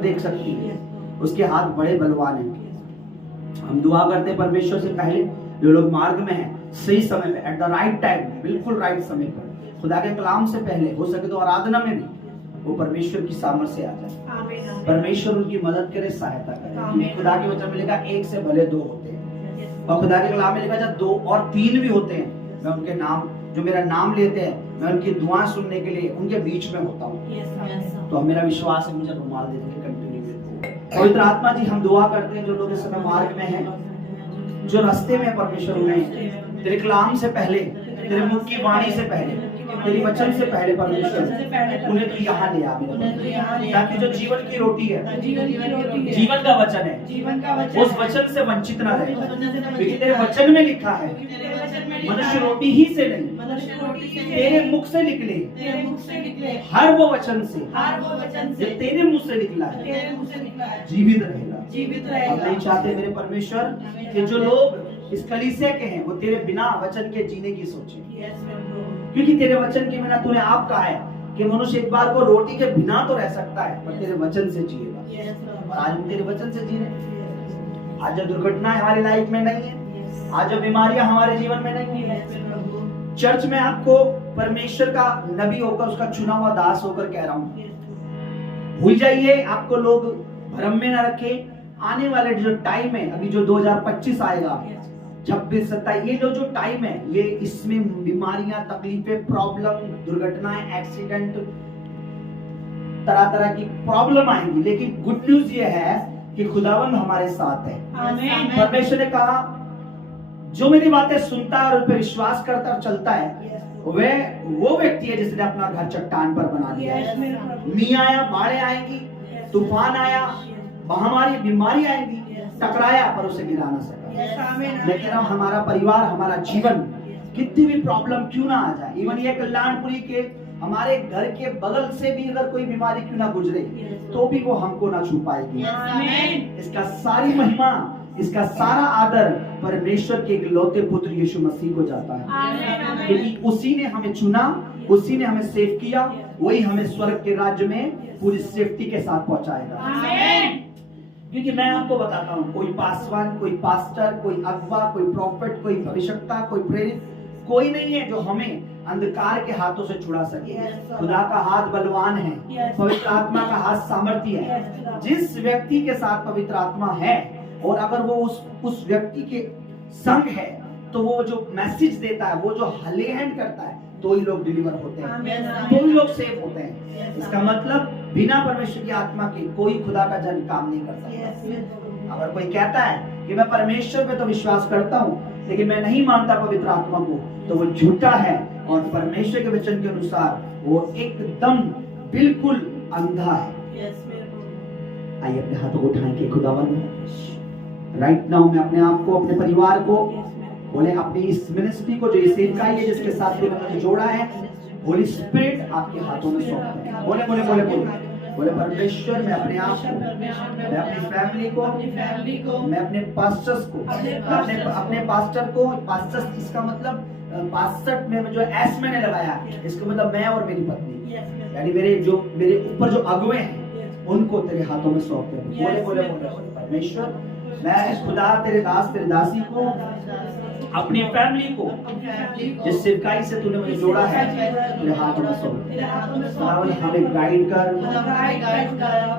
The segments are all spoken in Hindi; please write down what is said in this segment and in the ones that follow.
देख सकती है, उसके हाथ बड़े बलवान हैं। हम दुआ करते हैं परमेश्वर से पहले जो लोग मार्ग में हैं, सही समय पे, एट द राइट टाइम, बिल्कुल राइट समय पर, खुदा के कलाम से पहले, हो सके तो आराधना में भी वो परमेश्वर की सामर्थ्य से आ जाए, परमेश्वर उनकी मदद करे, सहायता करे। खुदा के वचन में लिखा एक से भले दो होते हैं, और खुदा के कलाम में लिखा जब 2 और 3 भी होते हैं, मैं उनके नाम, जो मेरा नाम लेते हैं, मैं उनकी दुआ सुनने के लिए उनके बीच में होता हूँ। तो मेरा विश्वास है, मुझे रुमाल दे देंगे कंटिन्यू। पवित्र आत्मा जी, हम दुआ करते हैं जो लोग इस समय मार्ग में हैं, जो रास्ते में परमेश्वर उन्हें तेरे कलाम से पहले, तेरे मुख की वाणी से पहले, तेरी वचन से पहले परमेश्वर उन्हें तो यहाँ ले आ, ताकि जो जीवन की रोटी है, जीवन का वचन है, उस वचन से वंचित ना रहे, क्योंकि तेरे वचन में लिखा है मनुष्य रोटी ही से नहीं, तेरे मुख से निकले हर वो वचन से जो तेरे मुंह से निकला है जीवित रहेगा। हम नहीं चाहते मेरे परमेश्वर कि जो लोग इस कलीसिया के हैं वो तेरे बिना वचन के जीने की सोचे, क्योंकि तेरे वचन के बिना तूने आप कहा है कि मनुष्य एक बार को रोटी के बिना तो रह सकता है, पर तेरे वचन से जिएगा। और आज हम तेरे वचन से जी रहे। आज जो दुर्घटनाएं हमारी लाइफ में नहीं है, आज जो बीमारियां हमारे जीवन में नहीं है, चर्च में आपको परमेश्वर का नबी होकर, उसका चुना हुआ दास होकर कह रहा हूं, भूल जाइए, आपको लोग भ्रम में न रखे। आने वाले जो टाइम है, अभी जो 2025 आएगा, 26, 27, ये जो टाइम है, ये इसमें बीमारियां, तकलीफें, प्रॉब्लम, दुर्घटनाएं, एक्सीडेंट, तरह तरह की प्रॉब्लम आएंगी, लेकिन गुड न्यूज ये है कि खुदावंद हमारे साथ है। परमेश्वर ने कहा जो मेरी बातें सुनता है और उन पर विश्वास करता और चलता है, वह वो व्यक्ति है जिसने अपना घर चट्टान पर बना लिया है। मींह आया, बाढ़ें आएंगी, तूफान आया, महामारी, बीमारी आएंगी, टकराया पर उसे गिरा ना सका। लेकिन अब हमारा परिवार, हमारा जीवन, कितनी भी प्रॉब्लम क्यों ना आ जाए, इवन ये कल्याणपुरी के हमारे घर के बगल से भी अगर कोई बीमारी क्यों ना गुजरे, तो भी वो हमको ना छू पाएगी। इसका सारी महिमा, इसका सारा आदर परमेश्वर के इकलौते पुत्र यीशु मसीह को जाता है, क्योंकि उसी ने हमें चुना, उसी ने हमें सेव किया, वही हमें स्वर्ग के राज्य में पूरी सेफ्टी के साथ पहुंचाएगा। क्योंकि मैं आपको बताता हूँ, कोई पासवान, कोई पास्टर, कोई अगवा, कोई प्रॉफिट, कोई भविष्यवक्ता, कोई प्रेरित, कोई नहीं है जो हमें अंधकार के हाथों से छुड़ा सके। खुदा का हाथ बलवान है, पवित्र आत्मा का हाथ सामर्थ्य है। जिस व्यक्ति के साथ पवित्र आत्मा है और अगर वो उस व्यक्ति के संग है, तो वो जो मैसेज देता है, वो जो ले हैंड करता है, तो ही लोग डिलीवर होते हैं, तो ही लोग सेफ होते हैं। इसका मतलब बिना परमेश्वर की आत्मा के कोई खुदा का जन काम नहीं कर सकता। अगर कोई कहता है कि मैं परमेश्वर पे तो विश्वास करता हूँ लेकिन मैं नहीं मानता पवित्र आत्मा को, तो वो झूठा है और परमेश्वर के वचन के अनुसार वो एकदम बिल्कुल अंधा है। आइए अपने हाथों को उठाएं कि खुदावंद राइट नाउ मैं अपने आप को, अपने परिवार को, बोले अपनी इस मिनिस्ट्री को जो ये सेवकाई है जिसके साथ मुझे जोड़ा है, होली स्पिरिट आपके हाथों में सौंपते हैं। बोले बोले बोले बोले बोले परमेश्वर, मैं अपने आप को, मैं अपनी फैमिली को, मैं अपने पास्टर्स को, अपने पास्टर को, पास्टर्स इसका मतलब पास्टर में जो एस मैंने लगाया, इसका मतलब मैं और मेरी पत्नी, यानी मेरे ऊपर जो अगुए हैं उनको तेरे हाथों में सौंपते हैं। बोले बोले बोले परमेश्वर, मैं खुदा तेरे दास तेरे दासी को, अपनी फैमिली को, जिस सेवकाई से तूने मुझे जोड़ा है, तेरे हाथों में सौंप। हमें गाइड कर,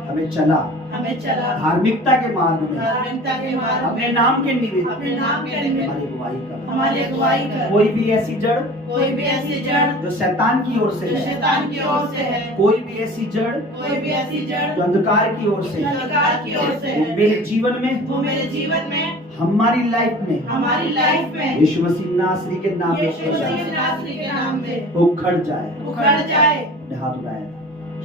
हमें चला धार्मिकता के मार्ग में, अपने नाम के निमित्त हमारी अगुवाई कर। कोई भी ऐसी जड़ जो शैतान की ओर से है, कोई भी ऐसी जड़ जो अंधकार की ओर से है, मेरे जीवन में, हमारी लाइफ में यीशु मसीह नासरी के नाम में उखड़ जाए। हाथ उठाए।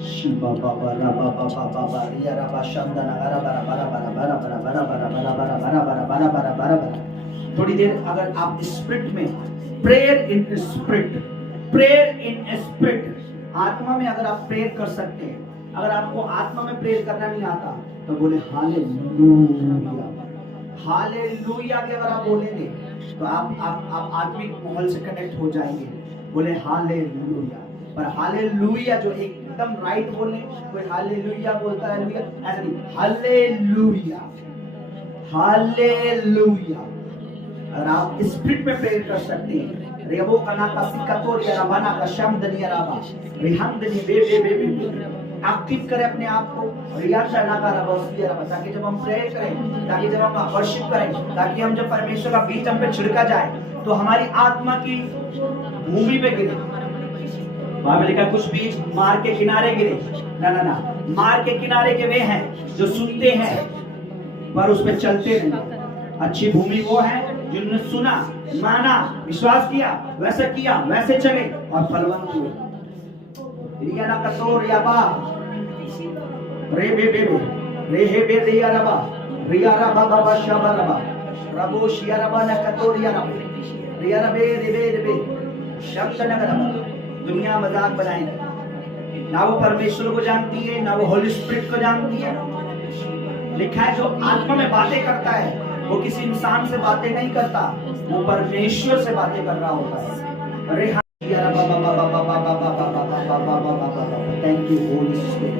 शिवा बाबा राबा बाबा बाबा रिया राबा शंदना बारा बारा बारा बारा बारा बारा बारा बारा बारा बारा बारा बारा बारा बारा बारा। थोड़ी देर अगर आप स्पिरिट में, प्रेयर इन स्पिरिट, आत्मा में अगर आप प्रेयर कर सकते हैं, अगर आपको आत्मा में प्रेयर करना नहीं आता तो बोले हालेलुया। हालेलुया भी अगर आप बोलेंगे तो आप आत्मिक माहौल से कनेक्ट हो जाएंगे। बोले हालेलुया। पर हालेलुया जो एकदम राइट बोले, कोई हालेलुया बोलता है ऐसा नहीं, हालेलुया हालेलुया। अगर आप स्पिरिट में प्रेयर कर सकते हैं, रेबो कना का सिकतोरिया रबाना का शब्दनिया रबा रिहंदनी बे एक्टिव करें अपने आप को, रियाशना का रबसिया रबा, ताकि जब हम प्रेयर करें, ताकि जब हम वर्शिप करें, ताकि हम जब परमेश्वर का बीज हम पे छिड़का जाए तो हमारी आत्मा की भूमि पे गिरे। वहां पे लिखा कुछ बीज मार के किनारे गिरे, ना ना ना, मार के किनारे के वे हैं जो सुनते हैं पर उस पर चलते नहीं। अच्छी भूमि वो है जिन्होंने सुना, माना, विश्वास किया, वैसे चले और फलवंत हुए। रियाना कतोर याबा रे बे बे रे हे बे रिया रबा रिया रबा बाबा शाबा रबा रबो शिया रबा न कतोर या रबे रिया रबे रे बे शब्द न करबा। दुनिया मजाक बनाएगी, ना वो परमेश्वर को जानती है, ना वो होली स्पिरिट को जानती है। लिखा है जो आत्मा में बातें करता है वो किसी इंसान से बातें नहीं करता, वो परमेश्वर से बातें कर रहा होता है। अरे थैंक यू होली स्पिरिट।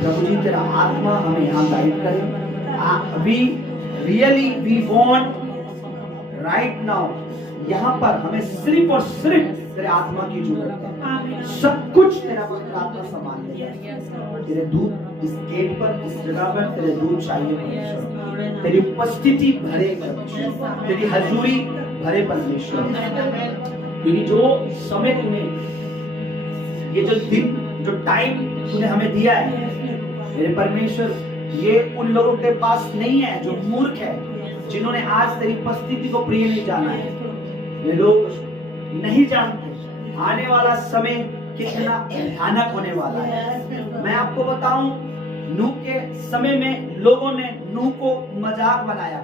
प्रभु जी तेरा आत्मा हमें यहाँ गाइड करे। We really we want right now, यहाँ पर हमें सिर्फ और सिर्फ तेरे आत्मा की जरूरत है। सब कुछ तेरा पवित्र आत्मा संभाल लेगा। तेरे दूत इस गेट पर, इस जगह पर तेरे दूत चाहिए परमेश्वर। तेरी उपस्थिति भरे परमेश्वर, तेरी हजूरी भरे परमेश्वर। क्योंकि जो समय तूने, ये जो दिन, जो टाइम तूने हमें दिया है मेरे परमेश्वर, ये उन लोगों के पास नहीं है जो मूर्ख है, जिन्होंने आज तेरी उपस्थिति को प्रिय नहीं जाना है। वे लोग नहीं जानते आने वाला समय कितना भयानक होने वाला है। मैं आपको बताऊं, नूह के समय में लोगों ने नूह को मजाक बनाया।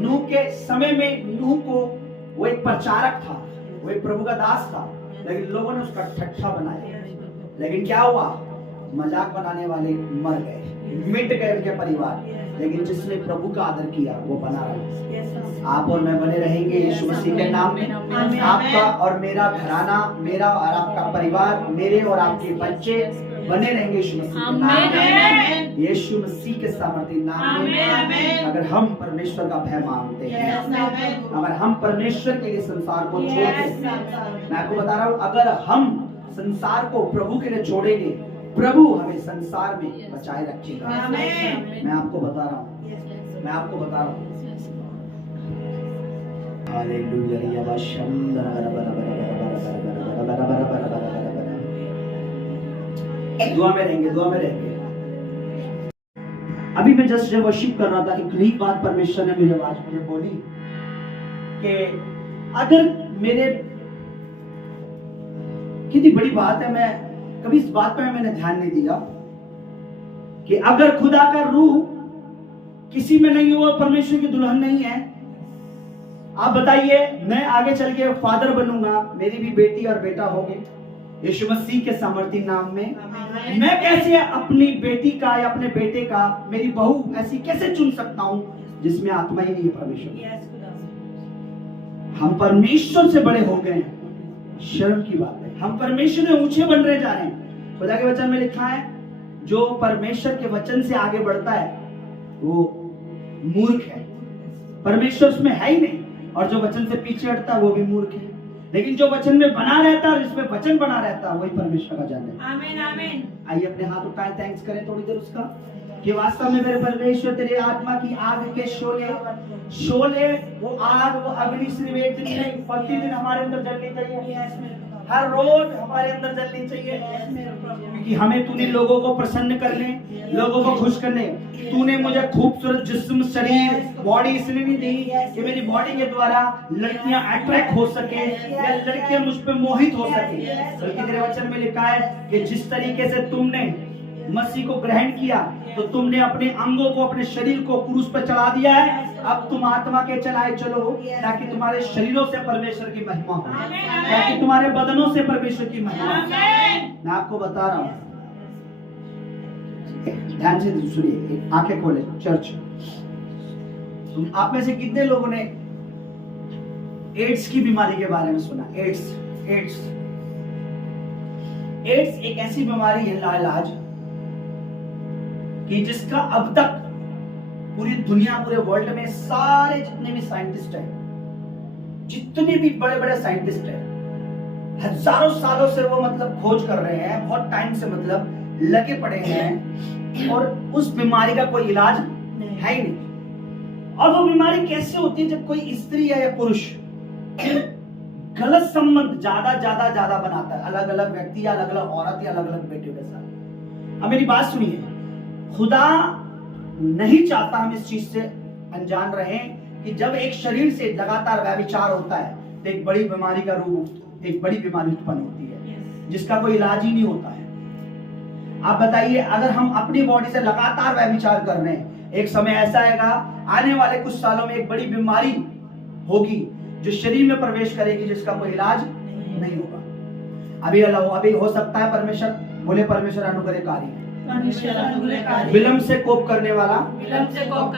नूह के समय में नूह को, वो एक प्रचारक था, वो एक प्रभु का दास था, लेकिन लोगों ने उसका ठट्ठा बनाया। लेकिन क्या हुआ? मजाक बनाने वाले मर गए, मिट गए उनके परिवार, लेकिन जिसने प्रभु का आदर किया वो बना रहा। आप और मैं बने रहेंगे यीशु मसीह के नाम में। आपका और मेरा घराना, मेरा और आपका परिवार, मेरे और आपके बच्चे बने रहेंगे यीशु मसीह के नाम में, यीशु मसीह के सामर्थ्य नाम में। अगर हम परमेश्वर का भय मानते हैं, अगर हम परमेश्वर के लिए संसार को छोड़ दें, मैं आपको बता रहा हूँ, अगर हम संसार को प्रभु के लिए छोड़ेंगे, प्रभु हमें संसार में बचाए रखेगा। मैं आपको बता रहा हूँ, मैं आपको बता रहा हूँ। दुआ में रहेंगे, दुआ में रहेंगे। अभी मैं जस्ट जब वर्शिप कर रहा था, एक नई बात परमेश्वर ने मेरी आवाज में बोली कि अगर मेरे, कितनी बड़ी बात है, मैं कभी इस बात पर मैंने ध्यान नहीं दिया कि अगर खुदा का रूह किसी में नहीं हुआ, परमेश्वर की दुल्हन नहीं है। आप बताइए, मैं आगे चल के फादर बनूंगा, मेरी भी बेटी और बेटा होंगे यीशु मसीह के सामर्थ्य नाम में। मैं कैसे अपनी बेटी का या अपने बेटे का, मेरी बहू ऐसी कैसे चुन सकता हूं जिसमें आत्मा ही नहीं है परमेश्वर? हम परमेश्वर से बड़े हो गए, शर्म की बात है। हम परमेश्वर में ऊंचे बन रहे जा रहे हैं। खुदा के वचन में लिखा है, जो परमेश्वर के वचन से आगे बढ़ता है वो मूर्ख है, परमेश्वर उसमें है ही नहीं, और जो वचन से पीछे हटता है वो भी मूर्ख है। लेकिन जो वचन में बना रहता है और जिसमें वचन बना रहता है वही परमेश्वर का जन है। आमीन आमीन। आइए अपने हाथ उठाएं, थैंक्स करें थोड़ी देर उसका कि वास्तव में मेरे परमेश्वर तेरे आत्मा की आग के शोले वो आग, वो अग्नि सिर्फ एक दिन नहीं, प्रतिदिन हमारे अंदर जलनी चाहिए, हर रोज हमारे अंदर जलनी चाहिए, क्योंकि हमें तूने लोगों को प्रसन्न करने, लोगों को खुश करने, तूने मुझे खूबसूरत जिस्म, शरीर, बॉडी इसलिए नहीं दी कि मेरी बॉडी के द्वारा लड़कियां अट्रैक्ट हो सके या लड़कियां मुझ पे मोहित हो सके, बल्कि तेरे वचन में लिखा है कि जिस तरीके से तुमने मसीह को ग्रहण किया तो तुमने अपने अंगों को, अपने शरीर को क्रूस पर चढ़ा दिया है। अब तुम आत्मा के चलाए चलो ताकि तुम्हारे शरीरों से परमेश्वर की महिमा हो, ताकि तुम्हारे बदनों से परमेश्वर की महिमा हो। मैं आपको बता रहा हूँ, ध्यान से सुनिए, आंखें खोले चर्च। आप में से कितने लोगों ने एड्स की बीमारी के बारे में सुना? एड्स एड्स एक ऐसी बीमारी है लाइलाज कि जिसका अब तक पूरी दुनिया, पूरे वर्ल्ड में सारे जितने भी साइंटिस्ट हैं, जितने भी बड़े बड़े साइंटिस्ट हैं, हजारों सालों से वो मतलब खोज कर रहे हैं, बहुत टाइम से मतलब लगे पड़े हैं, और उस बीमारी का कोई इलाज है ही नहीं। और वो बीमारी कैसे होती है? जब कोई स्त्री है या पुरुष गलत संबंध ज्यादा बनाता है, अलग अलग व्यक्ति या अलग अलग औरत या अलग अलग बेटे के साथ। अब मेरी बात सुनिए, खुदा नहीं चाहता हम इस चीज से अनजान रहें कि जब एक शरीर से लगातार व्यभिचार होता है तो एक बड़ी बीमारी का रूप, एक बड़ी बीमारी उत्पन्न होती है जिसका कोई इलाज ही नहीं होता है। आप बताइए, अगर हम अपनी बॉडी से लगातार व्यभिचार कर रहे हैं, एक समय ऐसा आएगा आने वाले कुछ सालों में एक बड़ी बीमारी होगी जो शरीर में प्रवेश करेगी जिसका कोई इलाज नहीं होगा। अभी हो सकता है परमेश्वर बोले, परमेश्वर अनुग्रहकारी है, विलंब से कोप करने वाला,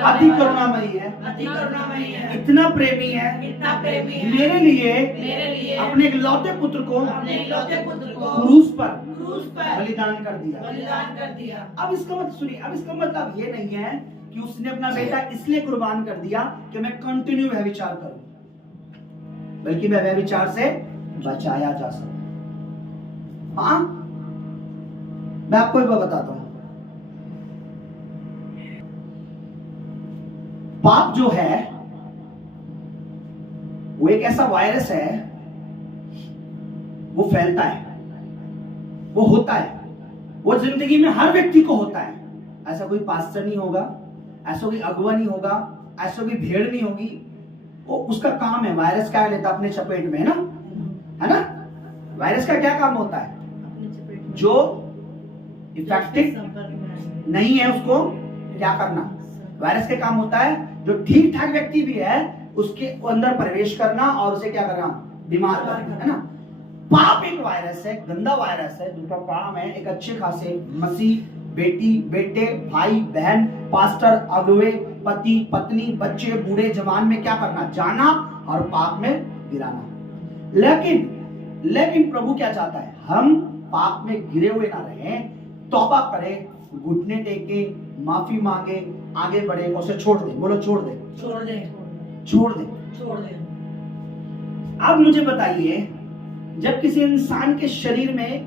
अति करुणामयी है, इतना प्रेमी है, मेरे लिए अपने इकलौते पुत्र को क्रूस पर बलिदान कर दिया। अब इसका मतलब सुनिए, अब इसका मतलब ये नहीं है कि उसने अपना बेटा इसलिए कुर्बान कर दिया कि मैं कंटिन्यू व्यभिचार करूं, बल्कि मैं व्यभिचार से बचाया जा सकूं। हाँ, मैं आपको एक बात बताता हूं, पाप जो है वो एक ऐसा वायरस है, वो फैलता है, वो होता है, वो जिंदगी में हर व्यक्ति को होता है। ऐसा कोई पास्टर नहीं होगा, ऐसा कोई अगुवा नहीं होगा, ऐसा कोई भेड़ नहीं होगी, वो उसका काम है। वायरस क्या लेता अपने चपेट में, है ना? वायरस का क्या काम होता है? जो इफेक्टिव नहीं है उसको क्या करना। वायरस के काम होता है जो ठीक ठाक व्यक्ति भी है उसके अंदर प्रवेश करना और उसे क्या करना, बीमार करना, है ना? पाप एक वायरस है, गंदा वायरस है, जिसका काम है एक अच्छे खासे मसीह, बेटी, बेटे, भाई, बहन, पास्टर, अगुवे, पति, पत्नी, बच्चे, बूढ़े, जवान में क्या करना, जाना और पाप में गिराना। लेकिन प्रभु क्या चाहता है? हम पाप में गिरे हुए ना रहें, तौबा करें, घुटने टेके, माफी मांगे, आगे बढ़े, उसे छोड़ दे। बोलो छोड़ दे। अब मुझे बताइए, जब किसी इंसान के शरीर में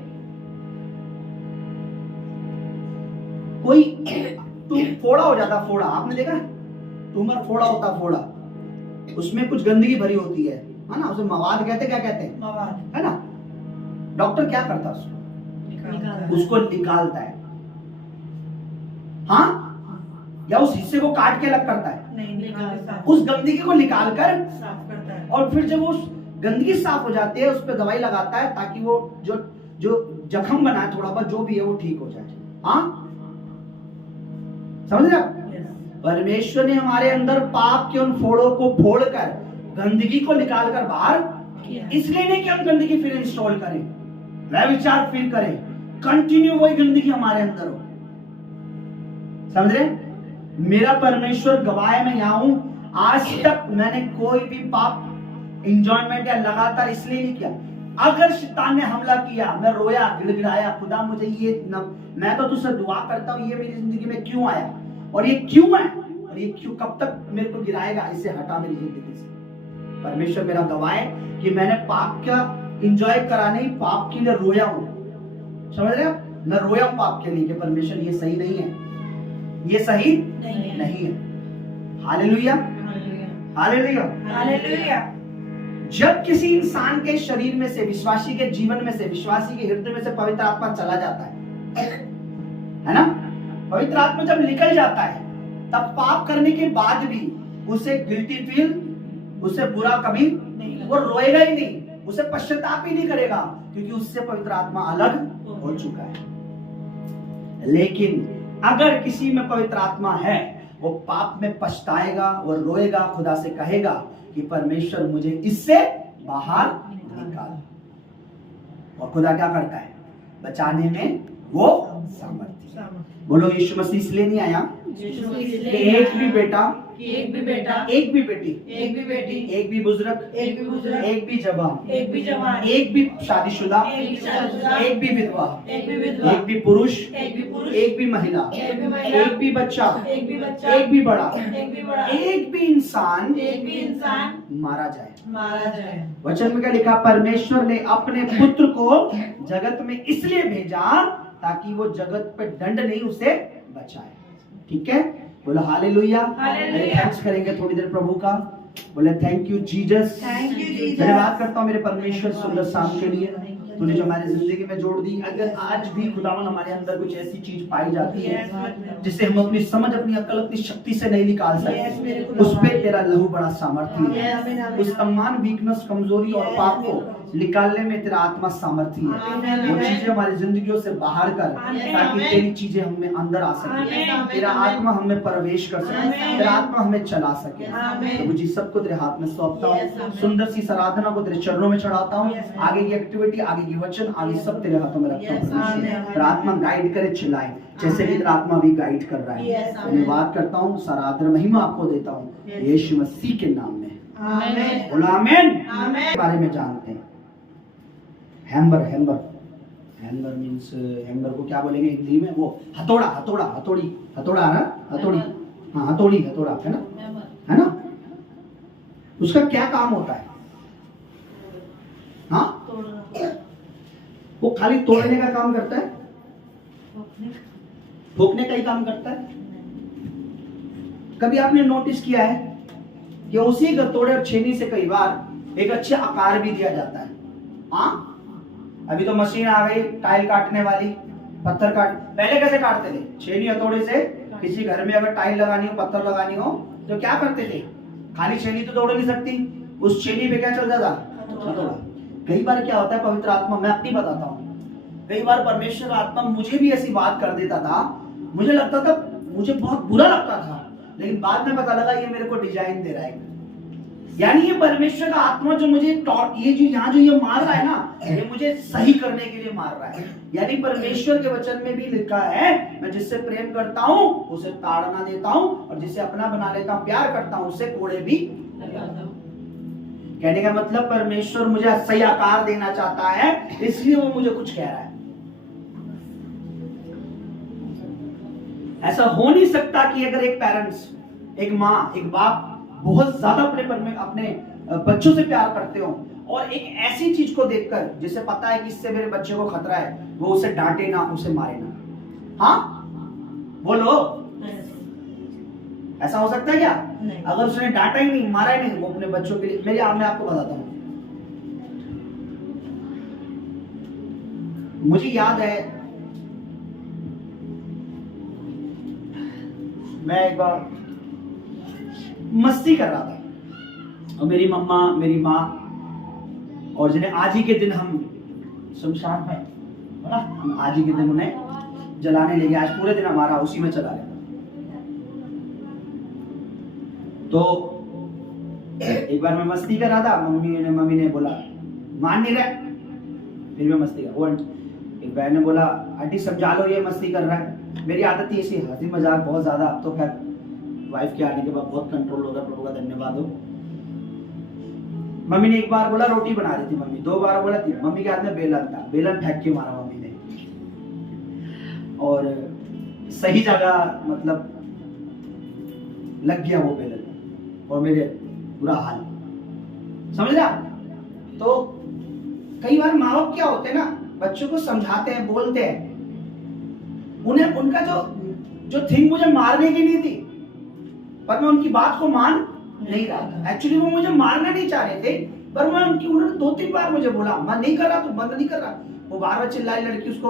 कोई फोड़ा हो जाता, फोड़ा आपने देखा है? ट्यूमर फोड़ा होता, फोड़ा उसमें कुछ गंदगी भरी होती है ना? उसे मवाद कहते, क्या कहते हैं? मवाद, है ना? डॉक्टर क्या करता है? उसको निकालता है। हाँ, या उस हिस्से को काट के अलग करता है? नहीं, उस गंदगी को निकालकर साफ करता है, और फिर जब उस गंदगी साफ हो जाती है उस पर दवाई लगाता है ताकि वो जो जख्म बना है थोड़ा बहुत जो भी है वो ठीक हो जाए। हाँ, समझ रहे आप? परमेश्वर ने हमारे अंदर पाप के उन फोड़ों को फोड़कर गंदगी को निकालकर बाहर, इसलिए नहीं कि हम गंदगी फिर इंस्टॉल करें, व्यभिचार फिर करें, कंटिन्यू वही गंदगी हमारे अंदर हो। समझ रहे? मेरा परमेश्वर गवाह है, मैं यहाँ हूं, आज तक मैंने कोई भी पाप एंजॉयमेंट या लगातार इसलिए नहीं किया। अगर शैतान ने हमला किया, मैं रोया, गिड़गिड़ाया, खुदा मुझे ये मैं तो तुझसे दुआ करता हूँ, ये मेरी जिंदगी में क्यों आया और ये क्यों है और ये क्यों, कब तक मेरे को गिराएगा, इसे हटा मेरी जिंदगी से। परमेश्वर मेरा गवाह है कि मैंने पाप का एंजॉय करा नहीं, पाप के लिए रोया हूं। समझ रहे आप? मैं रोया हूं पाप के लिए कि परमेश्वर ये सही नहीं है, ये सही नहीं है। Hallelujah, hallelujah, hallelujah. जब किसी इंसान के शरीर में से, विश्वासी के जीवन में से, विश्वासी के हृदय में से पवित्र आत्मा चला जाता है ना? पवित्र आत्मा जब निकल जाता है तब पाप करने के बाद भी उसे गिल्टी फील, उसे बुरा कभी नहीं, वो रोएगा ही नहीं, उसे पश्चाताप ही नहीं करेगा, क्योंकि उससे पवित्र आत्मा अलग हो चुका है। लेकिन अगर किसी में पवित्र आत्मा है, वो पाप में पछताएगा, वो रोएगा, खुदा से कहेगा कि परमेश्वर मुझे इससे बाहर निकाल। और खुदा क्या करता है? बचाने में वो सामर्थ्य। बोलो यीशु मसीह इसलिए नहीं आया कि एक भी बेटा, एक भी बेटी, एक भी बेटी, एक भी बुजुर्ग, एक भी जवान, एक भी शादीशुदा, एक भी विधवा, एक भी पुरुष, एक भी महिला, एक भी बच्चा, एक भी बड़ा, एक भी इंसान मारा जाए। वचन में क्या लिखा? परमेश्वर ने अपने पुत्र को जगत में इसलिए भेजा ताकि वो जगत पे दंड नहीं उसे बचाए। ठीक है, बोलो हालेलुया। थैंक्स करेंगे थोड़ी देर प्रभु का। बोले थैंक यू जीसस। धन्यवाद करता हूँ मेरे परमेश्वर सुंदर शाम के लिए, तूने जो हमारी जिंदगी में जोड़ दी। अगर आज भी खुदावन हमारे अंदर कुछ ऐसी चीज पाई जाती है जिसे हम अपनी समझ, अपनी अकल, अपनी शक्ति से नहीं निकाल सकते, उस पे तेरा लहू बड़ा सामर्थ्य है। उस तमाम वीकनेस, कमजोरी और पाप को निकालने में तेरा आत्मा सामर्थ्य है। वो चीजें हमारी जिंदगियों से बाहर कर, ताकि तेरी चीजें हमें अंदर आ सके, तेरा आत्मा हमें प्रवेश कर सके, तेरा आत्मा हमें चला सके। प्रभु जी सबको तेरे हाथ में सौंपता हूँ, सुंदर सी आराधना को तेरे चरणों में चढ़ाता हूँ। आगे की एक्टिविटी, आगे की वचन, आगे सब तेरे हाथों में रखता हूँ। तेरा आत्मा गाइड करे, चिल्लाए जैसे कि तेरा आत्मा भी गाइड कर रहा है। धन्यवाद करता हूँ, सारा आदर महिमा आपको देता हूँ यीशु मसीह के नाम में। बोलो आमीन। बारे में जानते हैं हैम्बर। हैम्बर मीन्स, हैम्बर को क्या बोलेंगे हिंदी में? वो हथौड़ा, हथौड़ा है ना, हथौड़ी। हाँ हथौड़ी, हथौड़ा है ना, उसका क्या काम होता है? हाँ, वो खाली तोड़ने का काम करता है, ठोकने का ही काम करता है। कभी आपने नोटिस किया है कि उसी हथौड़े और छेनी से कई बार एक अच्छे आकार भी दिया जाता है? हाँ, अभी तो मशीन आ गई टाइल काटने वाली, पत्थर काट। पहले कैसे काटते थे? छेनी हथौड़े से। किसी घर में अगर टाइल लगानी हो, पत्थर लगानी हो, तो क्या करते थे? खाली छेनी तो तोड़ नहीं सकती, उस छेनी पे क्या चलता था? हथौड़ा। कई बार क्या होता है, पवित्र आत्मा, मैं अपनी बताता हूँ, कई बार परमेश्वर आत्मा मुझे भी ऐसी बात कर देता था, मुझे लगता था, मुझे बहुत बुरा लगता था, लेकिन बाद में पता लगा ये मेरे को डिजाइन दे रहा है। यानी ये परमेश्वर का आत्मा जो मुझे ये जो यहाँ जो ये मार रहा है ना, ये मुझे सही करने के लिए मार रहा है। यानी परमेश्वर के वचन में भी लिखा है, मैं जिससे प्रेम करता हूँ उसे ताड़ना देता हूँ, और जिसे अपना बना लेता हूँ, प्यार करता हूँ, उसे कोड़े भी लगाता हूँ। कहने का मतलब परमेश्वर मुझे सही आकार देना चाहता है, इसलिए वो मुझे कुछ कह रहा है। ऐसा हो नहीं सकता कि अगर एक पेरेंट्स, एक माँ, एक बाप बहुत ज्यादा अपने बच्चों से प्यार करते हो, और एक ऐसी चीज को देखकर जिसे पता है कि इससे मेरे बच्चे को खतरा है, वो उसे डांटे ना, उसे मारे ना। हाँ बोलो, ऐसा हो सकता है क्या? अगर उसने डांटा ही नहीं, मारा ही नहीं, वो अपने बच्चों के लिए, मैं आपको बताता हूँ, मुझे याद है मैं एक बार मस्ती कर रहा था, और मेरी मम्मा, मेरी माँ, और जिन्हें आज ही के दिन हम शमशान में, है ना, हम आज ही के दिन उन्हें जलाने लेंगे। आज पूरे दिन हमारा उसी में चला गया। तो एक बार मैं मस्ती कर रहा था, मम्मी ने बोला, मान नहीं रहा, फिर मैं मस्ती कर। वो एक बहन ने बोला, आंटी समझा लो, ये मस्ती कर रहा है। मेरी आदत थी ऐसी हंसी मजाक बहुत ज्यादा, अब तो खैर वाइफ के आने के बाद बहुत कंट्रोल होगा, प्रभु का धन्यवाद हो। मम्मी ने एक बार बोला, रोटी बना रही थी मम्मी, 2 बार बोला थी, मम्मी के हाथ में बेलन था, बेलन फेंक के मारा मम्मी ने, और सही जगह मतलब लग गया वो बेलन, और मेरे बुरा हाल, समझ रहा। तो कई बार माँ बाप क्या होते हैं ना, बच्चों को समझाते हैं, बोलते हैं, उन्हें उनका जो थिंग मुझे मारने की नहीं थी, पर मैं उनकी बात को मान नहीं रहा था। एक्चुअली वो मुझे मारना नहीं चाह रहे थे, पर मैं उन्होंने 2-3 बार मुझे बोला, मैं नहीं कर रहा, तू बंद नहीं कर रहा। वो बार-बार चिल्लाई, लड़की उसको,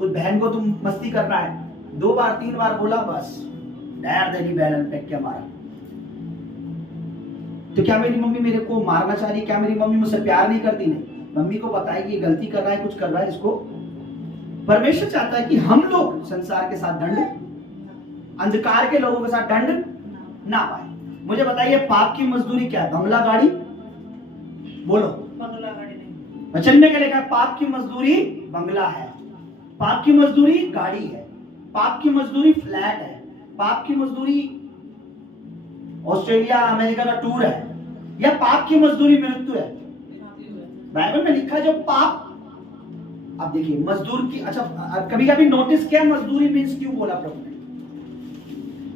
उस बहन को तुम मस्ती कर रहा है। 2 बार 3 बार बोला, बस डर देगी, बैलन फेंक के मारा। तो क्या मेरी मम्मी मेरे को मारना चाह रही? क्या मेरी मम्मी मुझसे प्यार नहीं करती? नहीं, मम्मी को पता है कि ये गलती कर रहा है, कुछ कर रहा है, इसको परमेश्वर चाहता है कि हम लोग संसार के साथ दंड, अंधकार के लोगों के साथ दंड ना पाए। मुझे बताइए, पाप की मजदूरी क्या है? बंगला गाड़ी? बोलो, बंगला गाड़ी नहीं। वचन में क्या लिखा है? पाप की मजदूरी बंगला है। पाप की मजदूरी गाड़ी है, पाप की मजदूरी फ्लैट है, पाप की मजदूरी ऑस्ट्रेलिया अमेरिका का टूर है, या पाप की मजदूरी मृत्यु है। बाइबल में लिखा है जो पाप, अब देखिए मजदूर की, अच्छा कभी कभी नोटिस किया मजदूरी मीन्स क्यों बोला प्रभु ने?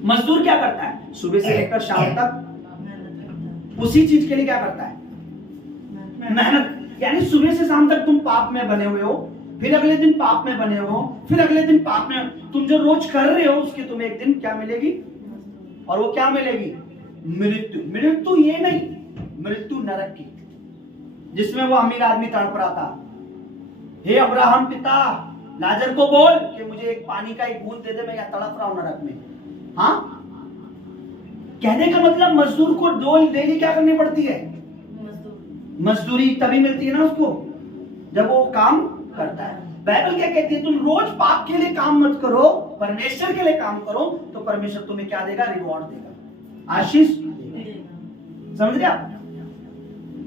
मजदूर क्या करता है? सुबह से लेकर शाम तक उसी चीज के लिए क्या करता है? मेहनत। यानी सुबह से शाम तक तुम पाप में बने हुए हो, फिर अगले दिन पाप में बने हो, फिर अगले दिन पाप में, तुम जो रोज कर रहे हो उसके तुम्हें एक दिन क्या मिलेगी? और वो क्या मिलेगी? मृत्यु। मृत्यु ये नहीं, मृत्यु नरक की, जिसमें वो अमीर आदमी तड़प रहा था, हे अब्राहम पिता लाजर को बोल कि मुझे एक पानी का एक बूंद दे दे, मैं यहाँ तड़प रहा हूं नरक में। हाँ, कहने का मतलब मजदूर को डेली क्या करनी पड़ती है? मजदूरी तभी मिलती है ना उसको जब वो काम करता है। बाइबल क्या कहती है? तुम रोज पाप के लिए काम मत करो, परमेश्वर के लिए काम करो, तो परमेश्वर तुम्हें क्या देगा? रिवॉर्ड देगा, आशीष देगा। समझ रहे आप?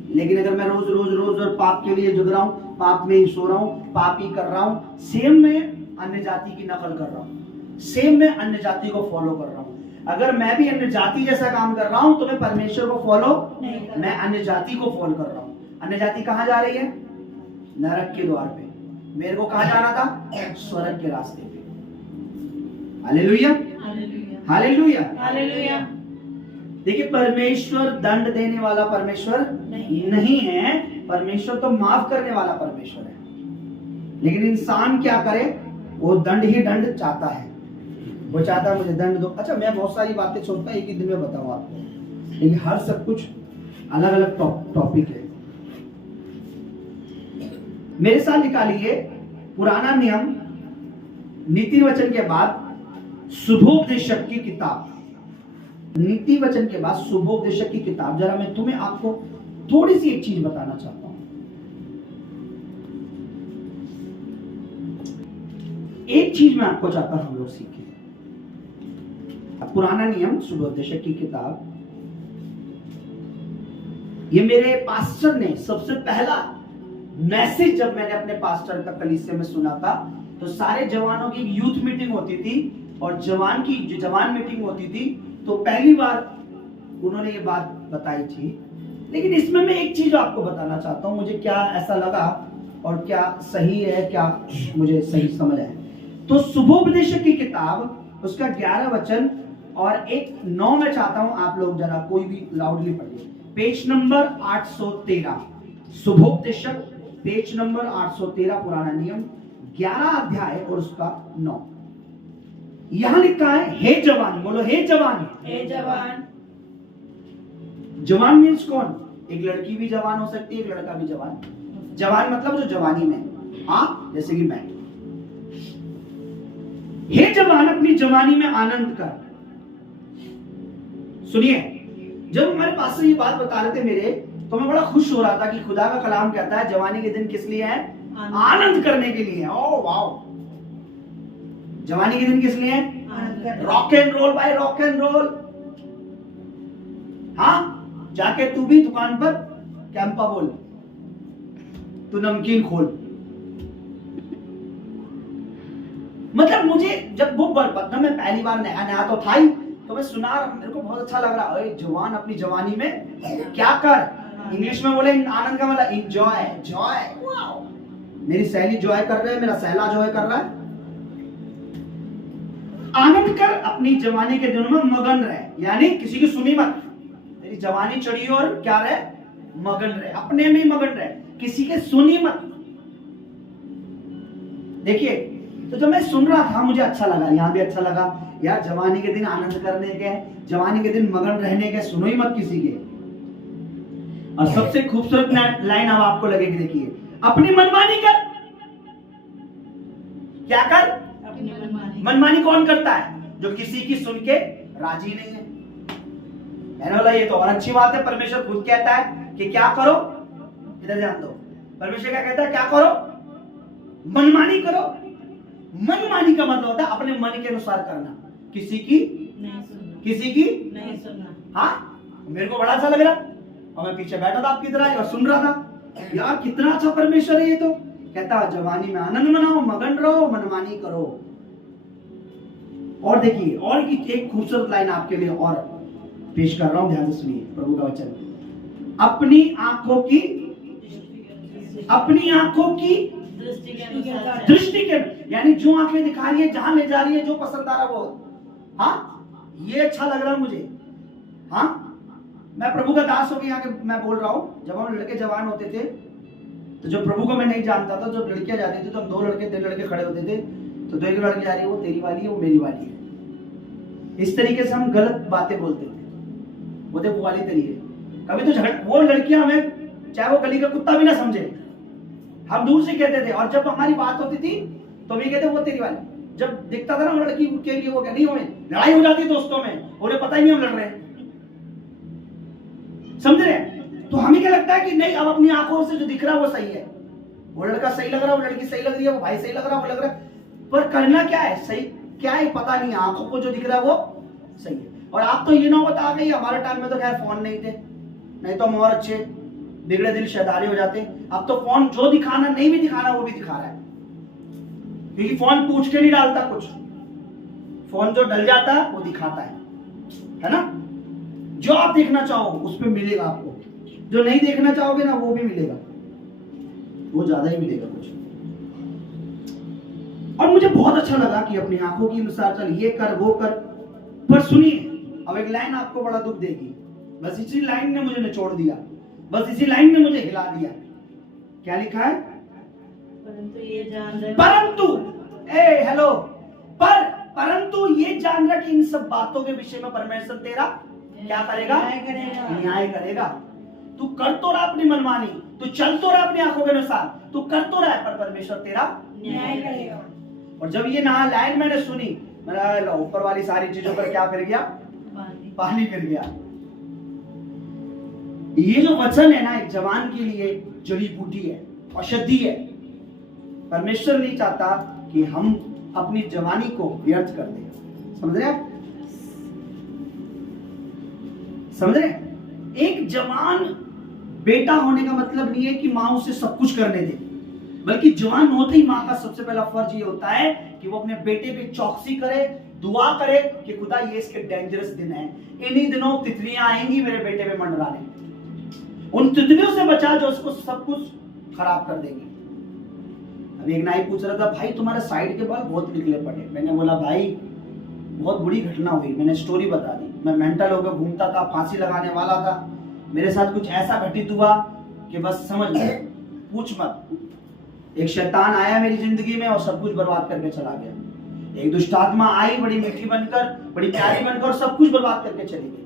लेकिन अगर मैं रोज रोज रोज और पाप के लिए जग रहा हूं, पाप में ही सो रहा हूं, पाप ही कर रहा हूं, सेम में अन्य जाति की नकल कर रहा हूं, सेम में अन्य जाति को फॉलो कर रहा हूं। अगर मैं भी अन्य जाति जैसा काम कर रहा हूं तो मैं परमेश्वर को फॉलो नहीं, मैं अन्य जाति को फॉलो कर रहा हूं। अन्य जाति कहां जा रही है? नरक के द्वार पे। मेरे को कहां जाना था? स्वर्ग के रास्ते पे। Hallelujah, hallelujah, hallelujah. देखिए, परमेश्वर दंड देने वाला परमेश्वर नहीं है, परमेश्वर तो माफ करने वाला परमेश्वर है। लेकिन इंसान क्या करे? वो दंड ही दंड चाहता है, वो चाहता है मुझे दंड दो। अच्छा, मैं बहुत सारी बातें छोड़ता एक ही दिन में बताऊं आपको, लेकिन हर सब कुछ अलग अलग टॉपिक है। मेरे साथ निकालिए पुराना नियम नीति वचन के बाद शुभोपदेशक की किताब, नीति वचन के बाद शुभोपदेशक की किताब। जरा मैं तुम्हें आपको थोड़ी सी एक चीज बताना चाहता हूं। एक चीज मैं आपको चाहता हूं हम लोग सीखें। पुराना नियम शुभोपदेशक की किताब, ये मेरे पास्टर ने सबसे पहला मैसेज जब मैंने अपने पास्टर का कलीसिया में सुना था, तो सारे जवानों की यूथ मीटिंग होती थी और जवान मीटिंग होती थी, तो पहली बार उन्होंने ये बात बताई थी। लेकिन इसमें मैं एक चीज आपको बताना चाहता हूं, मुझे क्या ऐसा लगा और क्या सही है, क्या मुझे सही समझ आया। तो शुभोपदेशक की किताब उसका 11 वचन और 1:9 में चाहता हूं आप लोग जरा कोई भी लाउडली पढ़िए। पेज नंबर 813, शुभोपदेशक पेज नंबर 813, पुराना नियम 11 अध्याय और उसका 9। यहां लिखा है, हे जवान, बोलो हे जवान, हे जवान। जवान मीन्स कौन? एक लड़की भी जवान हो सकती है, एक लड़का भी जवान। जवान मतलब जो जवानी में, हाँ, जैसे कि मैं। हे जवान, अपनी जवानी में आनंद कर। सुनिए, जब हमारे पास से ये बात बता रहे थे मेरे, तो मैं बड़ा खुश हो रहा था कि खुदा का कलाम कहता है जवानी के दिन किस लिए है? आनंद करने के लिए है। ओह वाओ, जवानी के दिन किस लिए है? रॉक एंड रोल भाई, रॉक एंड रोल। हाँ, जाके तू भी दुकान पर कैंपा बोल, तू नमकीन खोल। मतलब मुझे जब वो बता, मैं पहली बार नया तो था ही, तो मैं सुना, मेरे को बहुत अच्छा लग रहा है। जवान अपनी जवानी में क्या कर? इंग्लिश में बोले आनंद का मतलब एंजॉय, जॉय। मेरी सहेली जॉय कर रहे है, मेरा सहला जॉय कर रहा है। आनंद कर, अपनी जवानी के दिनों में मगन रहे, यानी किसी की सुनी मत। तेरी जवानी चढ़ी और क्या रहे? मगन रहे, अपने में मगन रहे, किसी के सुनी मत। देखिए, तो जब मैं सुन रहा था मुझे अच्छा लगा, यहाँ भी अच्छा लगा यार। जवानी के दिन आनंद करने के, जवानी के दिन मगन रहने के, सुनो ही मत किसी के। और सबसे खूबसूरत लाइन अब आपको लगेगी, देखिए, अपनी मनमानी कर। क्या कर? अपनी मनमानी। मनमानी कौन करता है? जो किसी की सुन के राजी नहीं है। मैंने बोला ये तो और अच्छी बात है, परमेश्वर खुद कहता है कि क्या करो, इधर ध्यान दो। परमेश्वर क्या कहता है? क्या करो? मनमानी करो। मनमानी का मतलब होता है अपने मन के अनुसार करना, किसी की नहीं सुनना, किसी की नहीं सुनना। हाँ, मेरे को बड़ा अच्छा लग रहा और मैं पीछे बैठा था आपकी तरह और सुन रहा था। यार कितना अच्छा परमेश्वर है ये तो, कहता जवानी में आनंद मनाओ, मगन रहो, मनमानी करो। और देखिए, और एक खूबसूरत लाइन आपके लिए और पेश कर रहा हूं, ध्यान से सुनिए प्रभु का वचन। अपनी आंखों की दृष्टि के, यानी जो आंखें दिखा रही है, जहां ले जा रही है, जो पसंद आ रहा है वो, हाँ ये अच्छा लग रहा है मुझे, हाँ मैं प्रभु का दास होकर यहाँ के मैं बोल रहा हूँ। जब हम लड़के जवान होते थे तो जो प्रभु को मैं नहीं जानता था, जब लड़कियां जाती थी तो हम 2 लड़के 3 लड़के खड़े होते थे, तो 2 लड़की जा रही है, वो तेरी वाली है, वो मेरी वाली है। इस तरीके से हम गलत बातें बोलते थे, वो देखो वाली तेरी है। कभी तो झगड़, वो लड़कियां हमें चाहे वो गली का कुत्ता भी ना समझे, हम दूर से कहते थे। और जब हमारी बात होती थी तो भी कहते वो तेरी वाली। जब दिखता था ना लड़की के लिए, वो क्या नहीं, हमें लड़ाई हो जाती दोस्तों में, उन्हें पता ही नहीं हम लड़ रहे हैं, समझ रहे हैं? तो हमें क्या लगता है कि नहीं, अब अपनी आंखों से जो दिख रहा है वो सही है, वो लड़का सही लग रहा है, वो लड़की सही लग रही है, वो भाई सही लग रहा है, वो लग रहा है, पर करना क्या है, सही क्या है पता नहीं। आंखों को जो दिख रहा है वो सही है। और आप तो ये ना बता गई, हमारे टाइम में तो खैर फोन नहीं थे, नहीं तो हम और अच्छे बिगड़े दिल शैतानी हो जाते। अब तो फोन जो दिखाना नहीं भी दिखाना वो भी दिखा रहा है, क्योंकि फोन पूछ के नहीं डालता कुछ, फोन जो डल जाता है वो दिखाता है ना? जो आप देखना चाहो उस पर मिलेगा आपको, जो नहीं देखना चाहोगे ना वो भी मिलेगा, वो ज्यादा ही मिलेगा कुछ। और मुझे बहुत अच्छा लगा कि अपनी आंखों की अनुसार चल, ये कर वो कर। पर सुनिए, अब एक लाइन आपको बड़ा दुख देगी, बस इसी लाइन ने मुझे निचोड़ दिया, बस इसी लाइन ने मुझे हिला दिया। क्या लिखा है? परंतु ये जान रहा कि इन सब बातों के विषय में परमेश्वर तेरा क्या करेगा? न्याय करेगा। तू कर तो रहा अपनी मनमानी, तू चल तो रहा अपनी आंखों के अनुसार, तू कर तो रहा है, पर परमेश्वर तेरा न्याय करेगा। और जब ये ना लाइन मैंने सुनी, मैंने ऊपर वाली सारी चीजों पर क्या फिर गया? पानी फिर गया। ये जो वचन है ना, एक जवान के लिए जड़ी बूटी है, औषधि है। परमेश्वर नहीं चाहता कि हम अपनी जवानी को व्यर्थ कर दें। समझ रहे आप? समझ रहे? एक जवान बेटा होने का मतलब नहीं है कि माँ उसे सब कुछ करने दे, बल्कि जवान होते ही माँ का सबसे पहला फर्ज ये होता है कि वो अपने बेटे पे चौकसी करे, दुआ करे कि खुदा ये इसके डेंजरस दिन है, इन्हीं दिनों तितलियां आएंगी मेरे बेटे पे मंडराने, उन तितलियों से बचा जो उसको सब कुछ खराब कर देंगी। अभी एक नाई पूछ रहा था, भाई तुम्हारे साइड के बाल बहुत निकले पड़े। मैंने बोला भाई बहुत बुरी घटना हुई, मैंने स्टोरी बता दी। मैं मेंटल होकर घूमता था, फांसी लगाने वाला था, मेरे साथ कुछ ऐसा घटित हुआ कि बस समझ लो, पूछ मत। एक शैतान आया मेरी जिंदगी में और सब कुछ बर्बाद करके चला गया। एक दुष्ट आत्मा आई, बड़ी मीठी बनकर, बड़ी प्यारी बनकर, और सब कुछ बर्बाद करके चली गई।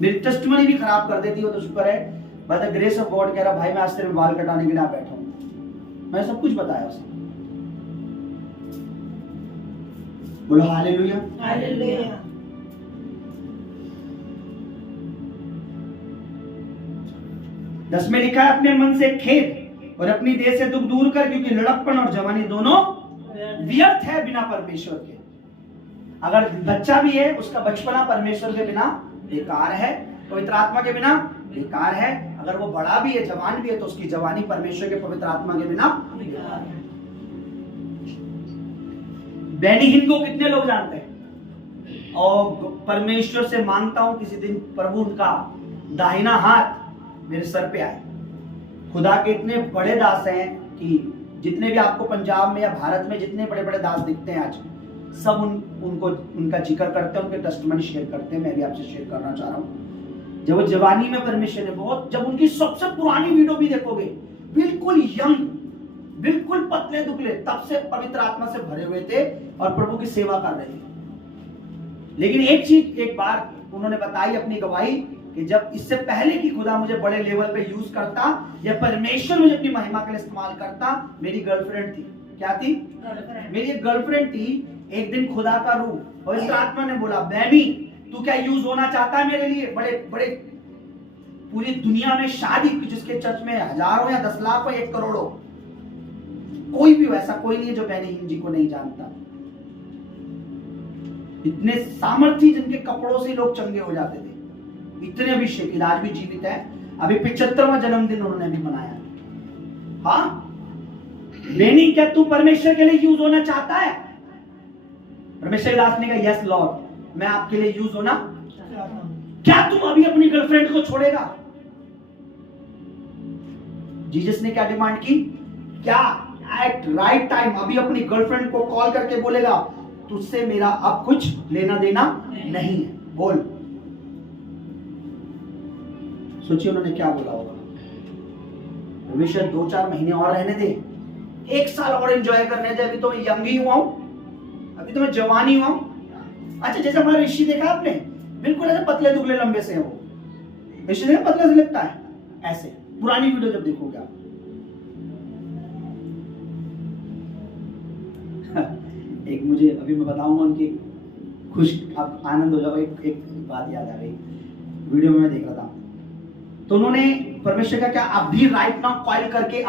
मेरी टेस्टमनी भी खराब कर देती हो तो शुक्र है, by the grace of God कह रहा भाई मैं आज तेरे बाल कटाने के लिए बैठा हूं। मैं सब कुछ बताया उसे। बोलो हालेलुया। हालेलुया। 10 में लिखा है, अपने मन से खेद और अपनी देह से दुख दूर कर, क्योंकि लड़कपन और जवानी दोनों व्यर्थ है बिना परमेश्वर के। अगर बच्चा भी है, उसका बचपना परमेश्वर के बिना बेकार है, पवित्र आत्मा के बिना बेकार है। अगर वो बड़ा भी है, जवान भी है, तो उसकी जवानी परमेश्वर के पवित्र आत्मा के बिना बेकार है। बेनी हिन को कितने लोग जानते हैं? और परमेश्वर से मांगता हूं किसी दिन प्रभु उनका दाहिना हाथ मेरे सर पे आए। खुदा के इतने बड़े दास हैं कि जितने भी आपको पंजाब में या भारत में जितने बड़े बड़े दास दिखते हैं आज, सब उनको उनका जिक्र करते हैं, उनके टेस्टिमनी शेयर करते हैं। मैं भी आपसे शेयर करना चाह रहा हूँ। जब वो जवानी में परमेश्वर ने बहुत, जब उनकी सबसे पुरानी वीडियो भी देखोगे, बिल्कुल यंग, बिल्कुल पतले दुबले, तब से पवित्र आत्मा से भरे हुए थे और प्रभु की सेवा कर रहे थे। लेकिन एक चीज एक बार उन्होंने बताई अपनी गवाही कि जब इससे पहले कि खुदा मुझे बड़े लेवल पे यूज करता या परमेश्वर मुझे अपनी महिमा के लिए इस्तेमाल करता, मेरी गर्लफ्रेंड थी। क्या थी? मेरी एक गर्लफ्रेंड थी। एक दिन खुदा का रूह, पवित्र आत्मा ने बोला, बेबी तू क्या यूज होना चाहता है मेरे लिए? बड़े बड़े पूरी दुनिया में शादी, जिसके चर्च में हजारों या 10 लाख हो 1 करोड़ हो, कोई भी वैसा कोई नहीं है जो बेनी हिन जी को नहीं जानता। इतने सामर्थ्य जिनके कपड़ों से लोग चंगे हो जाते थे, इतने अभिषेक, आज भी जीवित है। अभी 75वां जन्मदिन उन्होंने भी मनाया। हाँ, नहीं, क्या तू परमेश्वर के लिए यूज होना चाहता है? परमेश्वर के दास ने कहा यस लॉर्ड, मैं आपके लिए यूज होना। क्या तुम अभी अपनी गर्लफ्रेंड को छोड़ेगा? जीसस ने क्या डिमांड की? क्या एट राइट टाइम अभी अपनी गर्लफ्रेंड को कॉल करके बोलेगा तुझसे मेरा अब कुछ लेना देना नहीं है। बोल, सोचिए उन्होंने क्या बोला होगा। परमेश्वर 2-4 महीने और रहने दे, 1 साल और एंजॉय करने दे, अभी तो मैं यंग ही हुआ हूं, अभी तो मैं जवान ही हुआ हूं। अच्छा, जैसे हमारा ऋषि देखा आपने, बिल्कुल ऐसे पतले दुबले लंबे से है वो। ऋषि देखा पतले से लगता है ऐसे, पुरानी वीडियो जब देखोगे आप। एक मुझे अभी मैं बताऊंगा उनकी खुश, आप आनंद हो जाओ। एक बात याद आ गई, वीडियो में मैं देख रहा था, तो उन्होंने परमेश्वर का क्या अभी राइट नाउ कॉल करके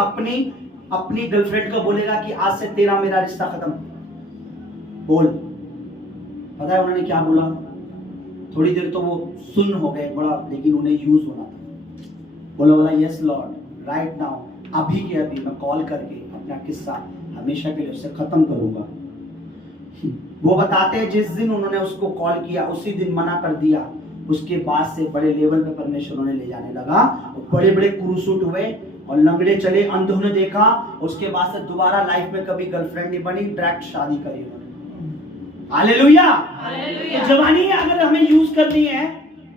अपनी गर्लफ्रेंड को बोलेगा कि आज से तेरा मेरा रिश्ता खत्म। बोल, पता है उन्होंने क्या बोला? थोड़ी देर तो वो सुन हो गए बड़ा, लेकिन उन्हें यूज होना था। बोला यस लॉर्ड, राइट नाउ अभी के अभी मैं कॉल करके अपना किस्सा हमेशा के लिए उससे खत्म करूंगा। वो बताते हैं जिस दिन उन्होंने उसको कॉल किया उसी दिन मना कर दिया, उसके बाद से बड़े लेवल पे परमेश्वर उन्हें ले जाने लगा। बड़े बड़े क्रूसूट हुए और लंगड़े चले, अंधों ने देखा। उसके बाद से दोबारा लाइफ में कभी गर्लफ्रेंड नहीं बनी, डायरेक्ट शादी करी उन्होंने। हालेलुया। तो जवानी अगर हमें यूज करनी है,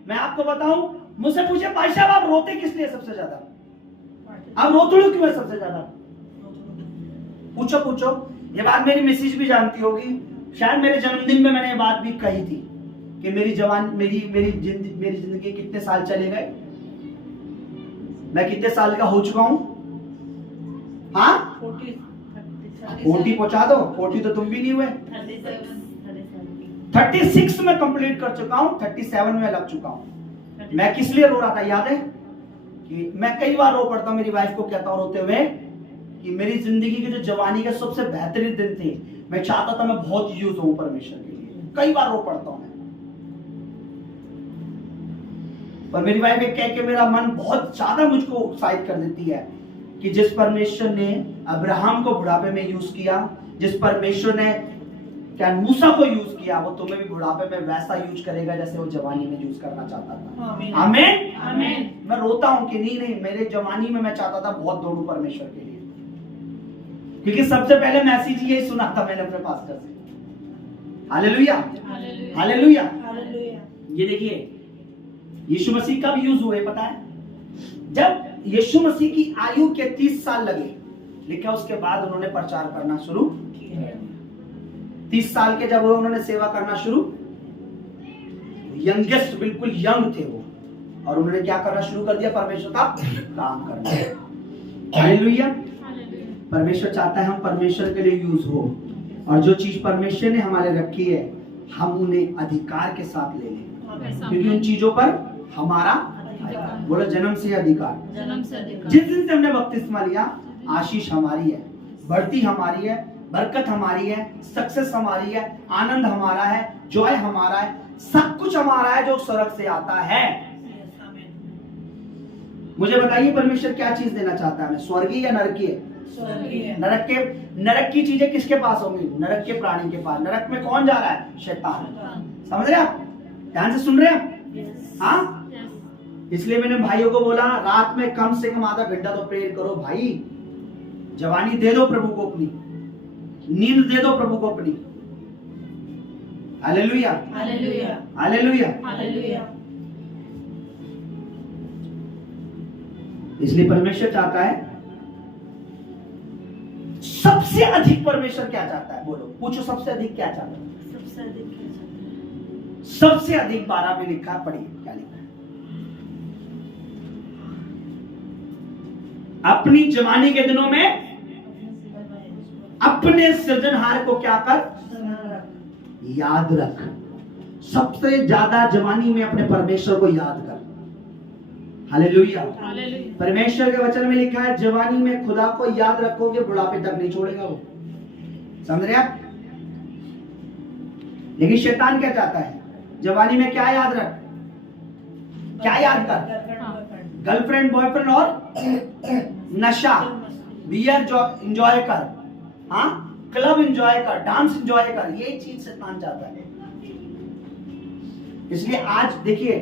मैं आपको बताऊं, मुझसे पूछे भाई साहब आप रोते किस लिए सबसे ज्यादा? आप रोतड़ू क्यों है सबसे ज्यादा? पूछो। ये बात मेरी मिसेज भी जानती होगी, शायद मेरे जन्मदिन में मैंने ये बात भी कही थी कि मेरी जिंदगी कितने साल चले गए, मैं कितने साल का हो चुका हूं। हाँ 40 पहुंचा दो, 40 तो तुम भी नहीं हुए। 36 में कंप्लीट कर चुका हूं, 37 में लग चुका हूं। मैं किस लिए रो रहा था याद है? कि मैं कई बार रो पड़ता हूं, मेरी वाइफ को कहता हूं रोते हुए कि मेरी जिंदगी के जो जवानी के सबसे बेहतरीन दिन थे, मैं चाहता था मैं बहुत यूज हूं परमेश्वर के लिए। कई बार रो पड़ता हूं मैं, पर मेरी वाइफ कह के मेरा मन बहुत ज्यादा मुझको उत्साहित कर देती है कि जिस परमेश्वर ने अब्राहम को बुढ़ापे में यूज किया, जिस परमेश्वर ने क्या मूसा को यूज किया, वो तुम्हें भी बुढ़ापे में वैसा यूज करेगा जैसे वो जवानी में यूज करना चाहता था। आमीन। मैं रोता हूं कि नहीं, मेरे जवानी में मैं चाहता था बहुत दौड़ू परमेश्वर के लिए, क्योंकि सबसे पहले मैसेज यही सुना था मैंने अपने पास्टर से। Hallelujah, hallelujah. ये देखिए यीशु मसीह कब यूज हुए पता है? जब यीशु मसीह की आयु के 30 साल लगे, लिखा उसके बाद उन्होंने प्रचार करना शुरू किया। 30 साल के जब उन्होंने सेवा करना शुरू, यंगेस्ट बिल्कुल यंग थे वो, और उन्होंने क्या करना शुरू कर दिया? परमेश्वर का काम करना। हालेलुया। परमेश्वर चाहता है हम परमेश्वर के लिए यूज हो, और जो चीज परमेश्वर ने हमारे रखी है हम उन्हें अधिकार के साथ ले लें, क्योंकि उन चीजों पर हमारा बोलो जन्म से अधिकार। जिस दिन से हमने बपतिस्मा लिया, आशीष हमारी है, बढ़ती हमारी है, बरकत हमारी है, सक्सेस हमारी है, आनंद हमारा है, जॉय हमारा है, सब कुछ हमारा है जो स्वर्ग से आता है। मुझे बताइए परमेश्वर क्या चीज देना चाहता है? स्वर्गीय या नरकीय? नरक की चीजें किसके पास होंगी? नरक के प्राणी के पास। नरक में कौन जा रहा है? शैतान। समझ रहे आप? ध्यान से सुन रहे हैं? हाँ, इसलिए मैंने भाइयों को बोला रात में कम से कम आधा घंटा तो प्रेयर करो भाई। जवानी दे दो प्रभु को अपनी, नींद दे दो प्रभु को अपनी। Hallelujah, hallelujah, hallelujah, hallelujah. इसलिए परमेश्वर चाहता है, सबसे अधिक परमेश्वर क्या चाहता है? बोलो, पूछो सबसे अधिक क्या चाहता है? सबसे अधिक 12 में लिखा, पढ़िए क्या लिखा है? अपनी जवानी के दिनों में अपने सृजनहार को क्या कर? याद रख। सबसे ज्यादा जवानी में अपने परमेश्वर को याद कर। हालेलुया। परमेश्वर के वचन में लिखा है जवानी में खुदा को याद रखोगे बुढ़ापे तक नहीं छोड़ेगा वो। समझ रहे आप? लेकिन शैतान क्या चाहता है? जवानी में क्या याद रख? क्या याद कर? गर्लफ्रेंड, बॉयफ्रेंड और नशा। बियर एंजॉय कर, हाँ क्लब एंजॉय कर, डांस एंजॉय कर, ये चीज शैतान चाहता है। इसलिए आज देखिए,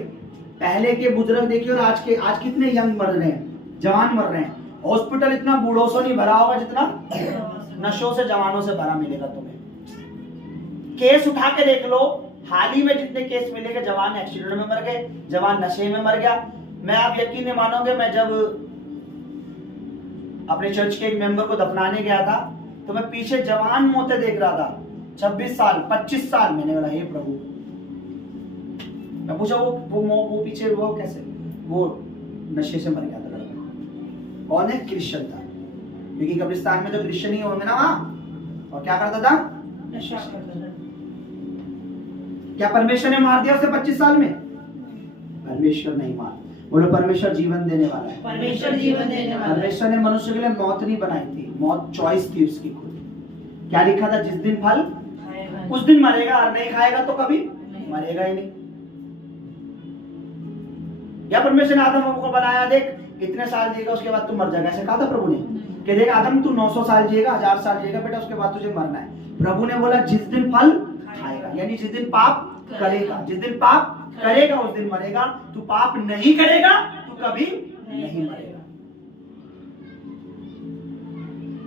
पहले के बुजुर्ग देखिए और आज कितने यंग मर रहे हैं, जवान मर रहे हैं। हॉस्पिटल इतना बूढ़ों से नहीं भरा होगा जितना नशों से जवानों से भरा मिलेगा तुम्हें। केस उठा के देख लो, हाल ही में जितने केस मिलेंगे, जवान एक्सीडेंट में मर गए, जवान नशे में मर गया। मैं आप यकीन नहीं मानोगे, मैं जब अपने चर्च के एक मेंबर को दफनाने गया था तो मैं पीछे जवान मौतें देख रहा था, 26 साल 25 साल। मैंने बोला हे प्रभु, मैं पूछा वो पीछे वो कैसे, वो नशे से मर गया था लड़का। कौन है? क्रिश्चियन था, क्योंकि कब्रिस्तान में तो क्रिश्चियन ही होंगे ना वहां। और क्या करता था? नशा करता था। क्या परमेश्वर ने मार दिया उसे 25 साल में? परमेश्वर नहीं मार। बोलो परमेश्वर जीवन देने वाला है। परमेश्वर जीवन देने वाला है। परमेश्वर ने मनुष्य के लिए मौत नहीं बनाई थी, मौत चॉइस थी उसकी खुद। क्या लिखा था? जिस दिन फल खाएगा, उस दिन मरेगा, और नहीं खाएगा तो कभी मरेगा ही नहीं। या परमेश्वर ने आदम को बनाया, देख इतने साल जिएगा उसके बाद तू मर जाएगा, ऐसे कहा था प्रभु ने कि देख आदम तू 900 साल जिएगा, 1000 साल जिएगा बेटा, उसके बाद तुझे मरना है। प्रभु ने बोला जिस दिन फल खाएगा, यानी जिस दिन पाप करेगा, जिस दिन पाप करेगा उस दिन मरेगा। तू पाप नहीं करेगा तू कभी नहीं मरेगा।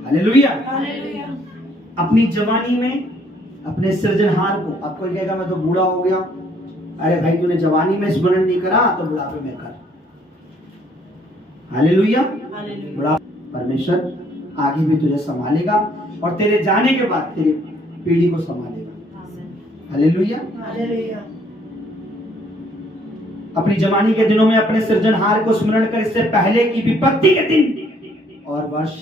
हालेलुया। हालेलुया। अपनी जवानी में अपने सृजनहार को, अब कोई कहेगा मैं तो बूढ़ा हो गया, अरे भाई तूने जवानी में स्मरण नहीं करा तो बुढ़ापे में कर। हालेलुया। हालेलुया। बुढ़ापा परमेश्वर आगे भी तुझे संभालेगा और तेरे जाने के बाद तेरी पीढ़ी को संभालेगा। हालेलुया। हालेलुया। अपनी जवानी के दिनों में अपने सृजनहार को स्मरण कर, इससे पहले की विपत्ति के दिन और वर्ष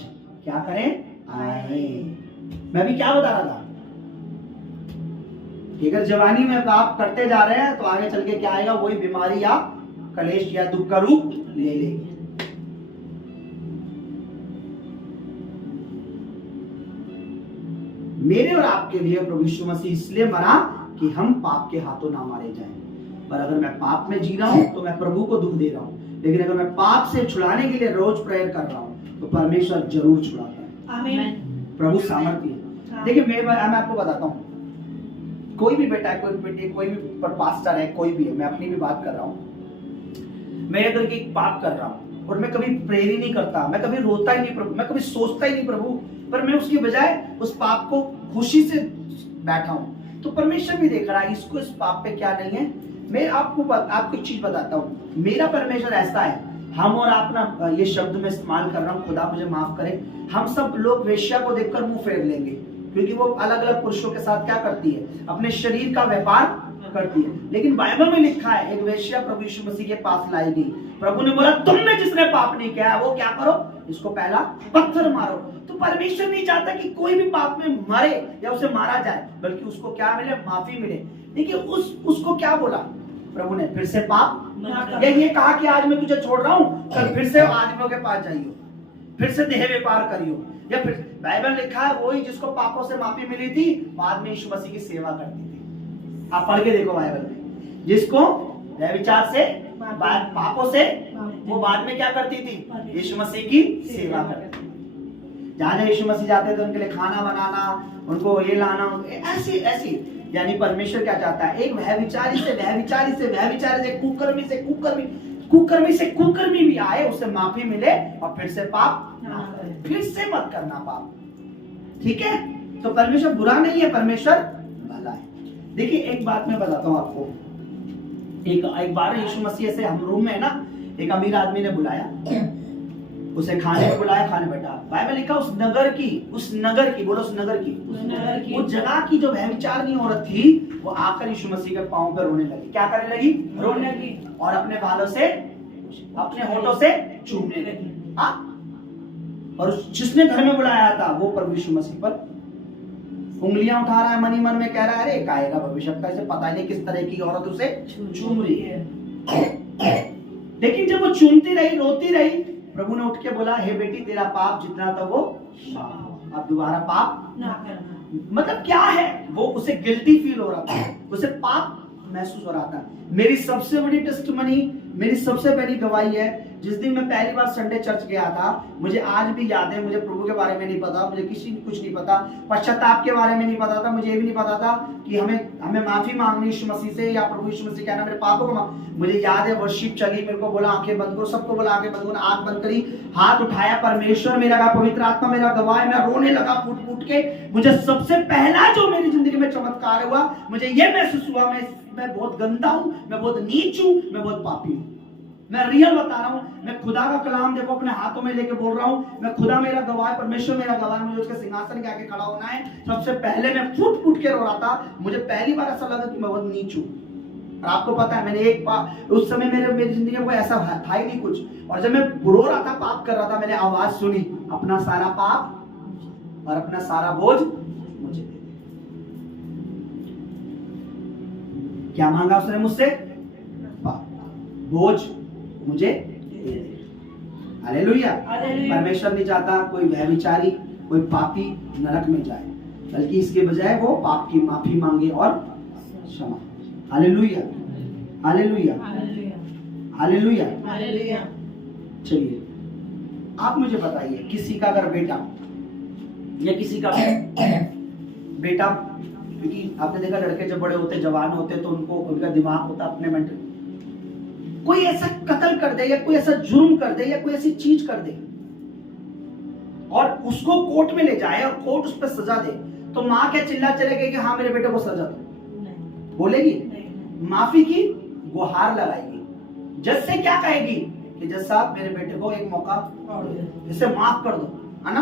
क्या करें? आए। मैं भी क्या बता रहा था कि अगर जवानी में पाप करते जा रहे हैं तो आगे चल के क्या आएगा? वही बीमारी या कलेश या दुख का रूप ले लेगी। मेरे और आपके लिए प्रभु यीशु मसीह इसलिए मरा कि हम पाप के हाथों ना मारे जाएं। पर अगर मैं पाप में जी रहा हूं तो मैं प्रभु को दुख दे रहा हूं, लेकिन अगर मैं पाप से छुड़ाने के लिए रोज प्रेयर कर रहा हूं तो परमेश्वर जरूर छुड़ाता है। आमीन। प्रभु सामर्थ्य है। देखिए मैं आपको बताता हूं, कोई भी बेटा है, कोई बेटी, कोई भी पास्टर है, कोई भी है, मैं अपनी भी बात कर रहा हूं। मैं अगर की पाप कर रहा हूं और मैं कभी प्रेयर ही नहीं करता, मैं कभी रोता ही नहीं प्रभु, मैं कभी सोचता ही नहीं प्रभु, पर मैं उसकी बजाय उस पाप को खुशी से बैठा हूं, तो परमेश्वर भी देख रहा है इसको, इस पाप पे क्या नहीं है। मैं आपको एक चीज बताता हूँ, मेरा परमेश्वर ऐसा है, हम और आप ना, ये शब्द में इस्तेमाल कर रहा हूँ, खुदा मुझे माफ करे, हम सब लोग वेश्या को देखकर मुंह फेर लेंगे, क्योंकि वो अलग अलग पुरुषों के साथ क्या करती है? अपने शरीर का व्यापार करती है। लेकिन बाइबल में लिखा है एक वेश्या प्रभु यीशु मसीह के पास लाई गई। प्रभु ने बोला तुमने जिसने पाप नहीं किया वो क्या करो? इसको पहला पत्थर मारो। तो परमेश्वर नहीं चाहता कि कोई भी पाप में मरे या उसे मारा जाए, बल्कि उसको क्या मिले? माफी मिले। देखिए उसको क्या बोला प्रभु ने? फिर से पाप, या ये कहा कि आज मैं तुझे छोड़ रहा हूँ, कल फिर से आदमियों के पास जाइयो, फिर से देह व्यापार करियो। या फिर बाइबल लिखा है वही जिसको पापों से माफी मिली थी बाद में यीशु मसीह की सेवा करती थी। आप पढ़ के देखो बाइबल में, जिसको व्यभिचार से पापों से वो बाद में क्या करती थी? यीशु मसीह की सेवा करती थी। जहां यीशु मसीह जाते थे उनके लिए खाना बनाना, उनको ये लाना, ऐसी यानी परमेश्वर क्या चाहता है? एक व्यभिचारी से कुकर्मी भी आए, उससे माफी मिले और फिर से पाप ना करे, फिर से मत करना पाप। ठीक है? तो परमेश्वर बुरा नहीं है, परमेश्वर भला है। देखिए एक बात मैं बताता हूँ आपको, एक बार यीशु मसीह से हम रूम में ना, एक अमीर आदमी ने बुलाया, उसे खाने को बुलाया, खाने बैठा। बाइबल लिखा उस नगर की बोलो उस नगर की वो जगह की जो व्यभिचारिणी औरत थी वो आकर यीशु मसीह के पांव पर रोने लगी। क्या करने लगी? रोने लगी, और अपने बालों से, अपने होठों से चूमने लगी। और जिसने घर में बुलाया था वो प्रभु यीशु मसीह पर उंगलियां उठा रहा है, मन ही मन में कह रहा है अरे कायेगा भविष्य का, इसे पता ही नहीं किस तरह की औरत उसे चूम रही है। लेकिन जब वो चूमती रही, रोती रही, प्रभु ने उठ के बोला हे बेटी तेरा पाप जितना था वो अब दोबारा पाप ना करना। मतलब क्या है? वो उसे गिल्टी फील हो रहा था, उसे पाप महसूस हो रहा था। मेरी सबसे बड़ी टेस्टिमनी, मेरी सबसे बड़ी गवाही है, जिस दिन मैं पहली बार संडे चर्च गया था, मुझे आज भी याद है, मुझे प्रभु के बारे में नहीं पता, मुझे किसी कुछ नहीं पता, पश्चाताप के बारे में नहीं पता था, मुझे ये भी नहीं पता था कि हमें माफी मांगनी यीशु मसीह से, या प्रभु यीशु मसीह कहना मेरे पापों को मुझे याद है वर्शिप चली, मेरे को बोला आंखें बंद करो, सबको बोला आंखें बंद करो, आंख बंद करी, हाथ उठाया, परमेश्वर मेरा का पवित्र आत्मा मेरा गवाह है, मैं रोने लगा फूट फूट के। मुझे सबसे पहला जो मेरी जिंदगी में चमत्कार हुआ, मुझे ये महसूस हुआ मैं बहुत गंदा हूं, मैं बहुत नीच हूं, मैं बहुत पापी हूं। मैं रियल बता रहा हूं, मैं खुदा का कलाम देखो अपने हाथों में लेके बोल रहा हूं, मैं खुदा मेरा गवाह है, परमेश्वर मेरा गवाह है, मुझे उसके सिंहासन के आगे खड़ा होना है। सबसे पहले मैं फूट फूट के रो रहा था, मुझे पहली बार ऐसा लगा कि मैं बहुत नीच हूं। और आपको पता है, मैंने एक बार उस समय मेरी जिंदगी में कोई ऐसा था ही नहीं कुछ, और जब मैं रो रहा था, पाप कर रहा था, मैंने आवाज सुनी, अपना सारा पाप और अपना सारा बोझ मुझे दे दे। क्या मांगा उसने मुझसे? पाप, बोझ मुझे दे दे। हालेलुया। परमेश्वर नहीं चाहता कोई व्यभिचारी, कोई पापी नरक में जाए, बल्कि इसके बजाय वो पाप की माफी मांगे और क्षमा। Hallelujah, hallelujah, hallelujah, hallelujah. चलिए आप मुझे बताइए, किसी का अगर बेटा या किसी का बेटा, क्योंकि आपने देखा लड़के जब बड़े होते, जवान होते, तो उनका दिमाग होता अपने मेंटल, कोई ऐसा कत्ल कर दे या कोई ऐसा जुर्म कर दे या कोई ऐसी चीज कर दे और उसको कोर्ट में ले जाए और कोर्ट उस पर सजा दे, तो माँ क्या चिल्ला चलेगी कि हाँ मेरे बेटे को सजा दो? बोलेगी? माफी की गुहार लगाएगी। जज से क्या कहेगी कि जज साहब मेरे बेटे को एक मौका इसे माफ कर दो, है ना?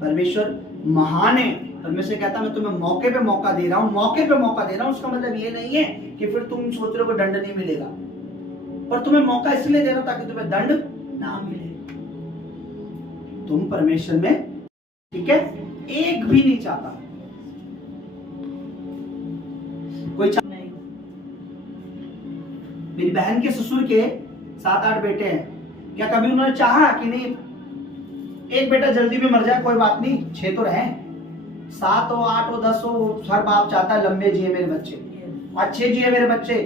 परमेश्वर महान है। परमेश्वर कहता मैं तुम्हें मौके पे मौका दे रहा हूँ, मौके पे मौका दे रहा हूँ। उसका मतलब ये नहीं है कि फिर तुम सोच रहे हो दंड नहीं मिलेगा, पर तुम्हें मौका इसलिए दे रहा हूं ताकि तुम्हें दंड ना मिले। तुम परमेश्वर में, ठीक है, एक भी नहीं चाहता कोई नहीं। मेरी बहन के ससुर के 7-8 बेटे हैं, क्या कभी उन्होंने चाहा कि नहीं एक बेटा जल्दी में मर जाए, कोई बात नहीं, 6 तो रहे, 7 हो, 8 हो, 10 हो, हर बाप चाहता है लंबे जिए मेरे बच्चे, अच्छे जिए मेरे बच्चे।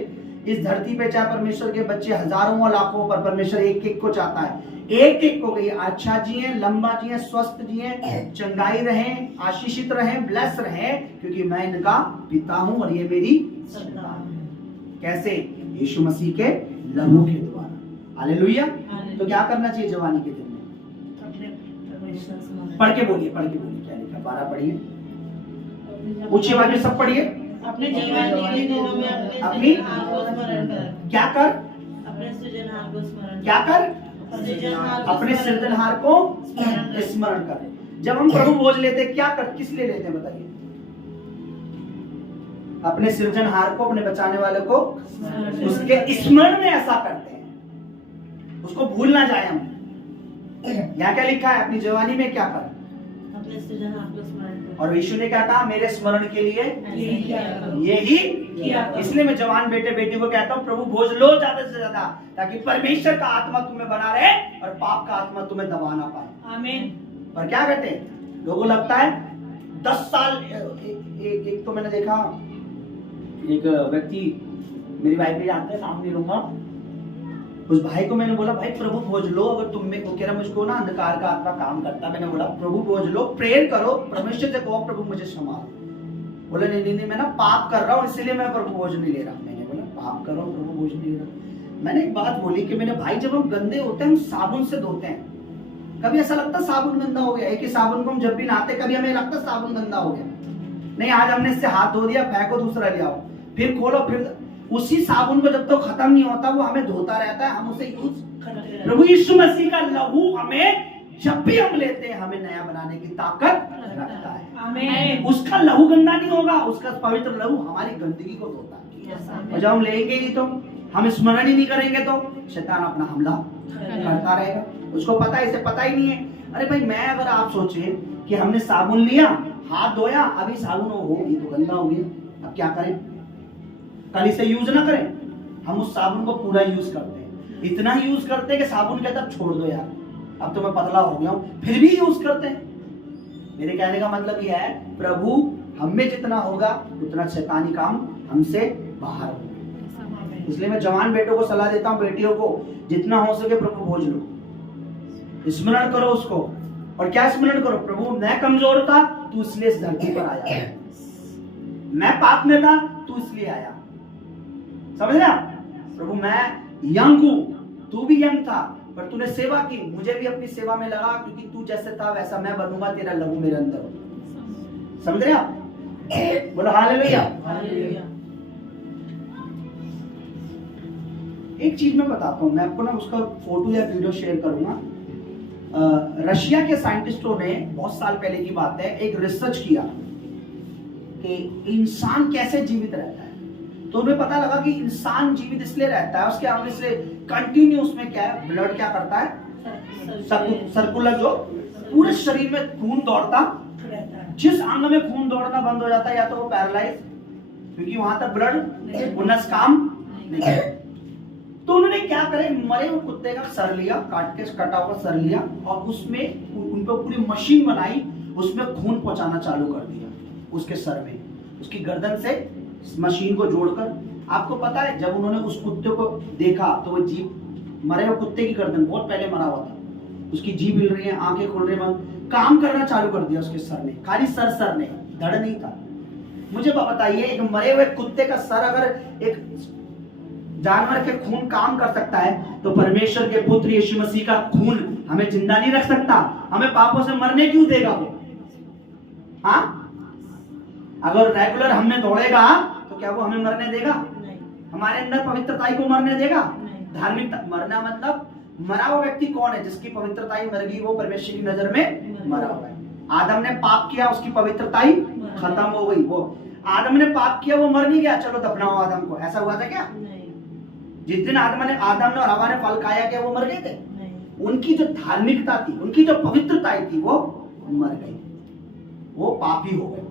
इस धरती पे चाहे परमेश्वर के बच्चे हजारों और लाखों, पर परमेश्वर एक एक को चाहता है, एक एक को कि अच्छा जिए, लंबा जिए, स्वस्थ जिए, चंगाई रहे, आशीषित रहे, ब्लेस रहे, क्योंकि मैं इनका पिता हूं और ये मेरी संतान है। कैसे? यीशु मसीह के लहू के द्वारा। हालेलुया। तो क्या करना चाहिए जवानी के दिन में? पढ़ के बोलिए, पढ़ के बोलिए, क्या लिखा? 12 पढ़िए, ऊंची आवाज में सब पढ़िए। अपने जीवन के दिनों में अपनी क्या कर? अपने सृजनहार को स्मरण क्या कर? अपने सृजनहार को स्मरण कर। जब हम प्रभु भोज लेते क्या कर, किस लिए लेते हैं बताइए? अपने सृजनहार को, अपने बचाने वाले को उसके स्मरण में ऐसा करते हैं, उसको भूल ना जाए हम। यहाँ क्या लिखा है? अपनी जवानी में क्या कर? अपने सृजनहार को स्मरण कर। और यीशु ने क्या कहा? मेरे स्मरण के लिए यही किया। इसलिए मैं जवान बेटे बेटी को कहता हूँ प्रभु भोज लो ज्यादा से ज्यादा, ताकि परमेश्वर का आत्मा तुम्हें बना रहे और पाप का आत्मा तुम्हें दबा ना पाए। आमीन। पर क्या करते हैं लोगों, लगता है 10 साल। एक तो मैंने देखा, एक व्यक्ति, मेरी वाइफ भी जानते हैं, नाम नहीं लूंगा, उस भाई को मैंने बोला भाई प्रभु भोज लो, अगर तुम में, वो कह रहा मुझको ना अंधकार का आत्मा काम करता। मैंने बोला प्रभु भोज लो, प्रेयर करो, परमेश्वर से कहो प्रभु मुझे क्षमा। बोले नहीं, मैं ना पाप कर रहा हूँ इसलिए मैं प्रभु भोज नहीं ले रहा। मैंने बोला पाप कर रहा हूँ, प्रभु भोज नहीं ले रहा। मैंने एक बात बोली कि मेरे भाई जब हम गंदे होते हैं हम साबुन से धोते हैं, कभी ऐसा लगता साबुन गंदा हो गया? एक ही साबुन को हम जब भी नहाते कभी हमें लगता साबुन गंदा हो गया? नहीं, आज हमने इससे हाथ धो दिया, फेंको दूसरा ले आओ, फिर खोलो, फिर उसी साबुन को जब तक खत्म नहीं होता वो हमें धोता रहता है, हम उसे यूज करते रहते हैं। प्रभु यीशु मसीह का लहू हमें जब भी हम लेते हैं हमें नया बनाने की ताकत रखता है। आमीन। उसका लहू गंदा नहीं होगा, उसका पवित्र लहू हमारी गंदगी को धोता है। और जब हम लेंगे नहीं, तो हम स्मरण ही नहीं करेंगे, तो शैतान अपना हमला करता रहेगा। उसको पता है, इसे पता ही नहीं है। अरे भाई, मैं अगर आप सोचे कि हमने साबुन लिया, हाथ धोया, अभी साबुन हो ये तो गंदा हो गया, अब क्या करें? कल इसे यूज ना करें। हम उस साबुन को पूरा यूज करते हैं, इतना ही यूज करते हैं कि साबुन कहता है छोड़ दो यार, अब तो मैं पतला हो गया हूं, फिर भी यूज करते हैं। मेरे कहने का मतलब यह है, प्रभु हम में जितना होगा उतना शैतानी काम हमसे बाहर होगा। इसलिए मैं जवान बेटों को सलाह देता हूँ, बेटियों को जितना हो सके प्रभु भोज लो, स्मरण करो उसको। और क्या स्मरण करो? प्रभु मैं कमजोर था, तू इसलिए इस धरती पर आया, मैं पाप में था, तू इसलिए आया। समझ रहे आप? प्रभु मैं यंग हूं, तू भी यंग था, पर तूने सेवा की, मुझे भी अपनी सेवा में लगा, क्योंकि तू जैसे था वैसा मैं बनूंगा, तेरा लहू मेरे अंदर हो। समझ रहे आप? बोलो हालेलुया। हालेलुया। एक चीज मैं बताता हूँ, मैं आपको ना उसका फोटो या वीडियो शेयर करूंगा। रशिया के साइंटिस्टों ने बहुत साल पहले की बात है, एक रिसर्च किया कि इंसान कैसे जीवित रहता है। तो उन्हें पता लगा कि इंसान जीवित इसलिए रहता है, उसके अंदर से कंटिन्यू उसमें क्या है, ब्लड क्या करता है, सर्कुलर, जो पूरे शरीर में खून दौड़ता रहता है। जिस अंग में खून दौड़ना बंद हो जाता है, या तो वो पैरालाइज, क्योंकि वहां तक ब्लड वो नस काम नहीं करता। तो उन्होंने क्या करे, मरे हुए कुत्ते का सर लिया, काट के कटा हुआ सर लिया, और उसमें उनको पूरी मशीन बनाई, उसमें खून पहुंचाना चालू कर दिया उसके सर में, उसकी गर्दन से मशीन को जोड़कर। आपको पता है जब उन्होंने उस कुत्ते को देखा तो वो जीभ, मरे हुए कुत्ते की गर्दन, बहुत पहले मरा हुआ था, उसकी जीभ हिल रही है, आंखें खुल रही है, काम करना चालू कर दिया उसके सर ने, खाली सर ने, धड़ नहीं था। मुझे बताइए, एक मरे हुए कुत्ते का सर अगर एक जानवर के खून काम कर सकता है, तो परमेश्वर के पुत्र यीशु मसीह का खून हमें जिंदा नहीं रख सकता? हमें पापों से मरने क्यों देगा वो? हाँ, अगर रेगुलर हमें दौड़ेगा तो क्या वो हमें मरने देगा? नहीं। हमारे अंदर पवित्रताई को मरने देगा? नहीं। धार्मिकता, मरना मतलब मरा हुआ व्यक्ति कौन है? जिसकी पवित्रताई मर गई, वो परमेश्वर की नजर में मरा हुआ है। आदम ने पाप किया, उसकी पवित्रताई खत्म हो गई। वो आदम ने पाप किया, वो मर नहीं गया, चलो दफनाओ आदम को, ऐसा हुआ था क्या? जिस दिन आदम ने और हवा ने फल खाया, क्या वो मर गए थे? नहीं। उनकी जो धार्मिकता थी, उनकी जो पवित्रताई थी, वो मर गई, वो पापी हो गए।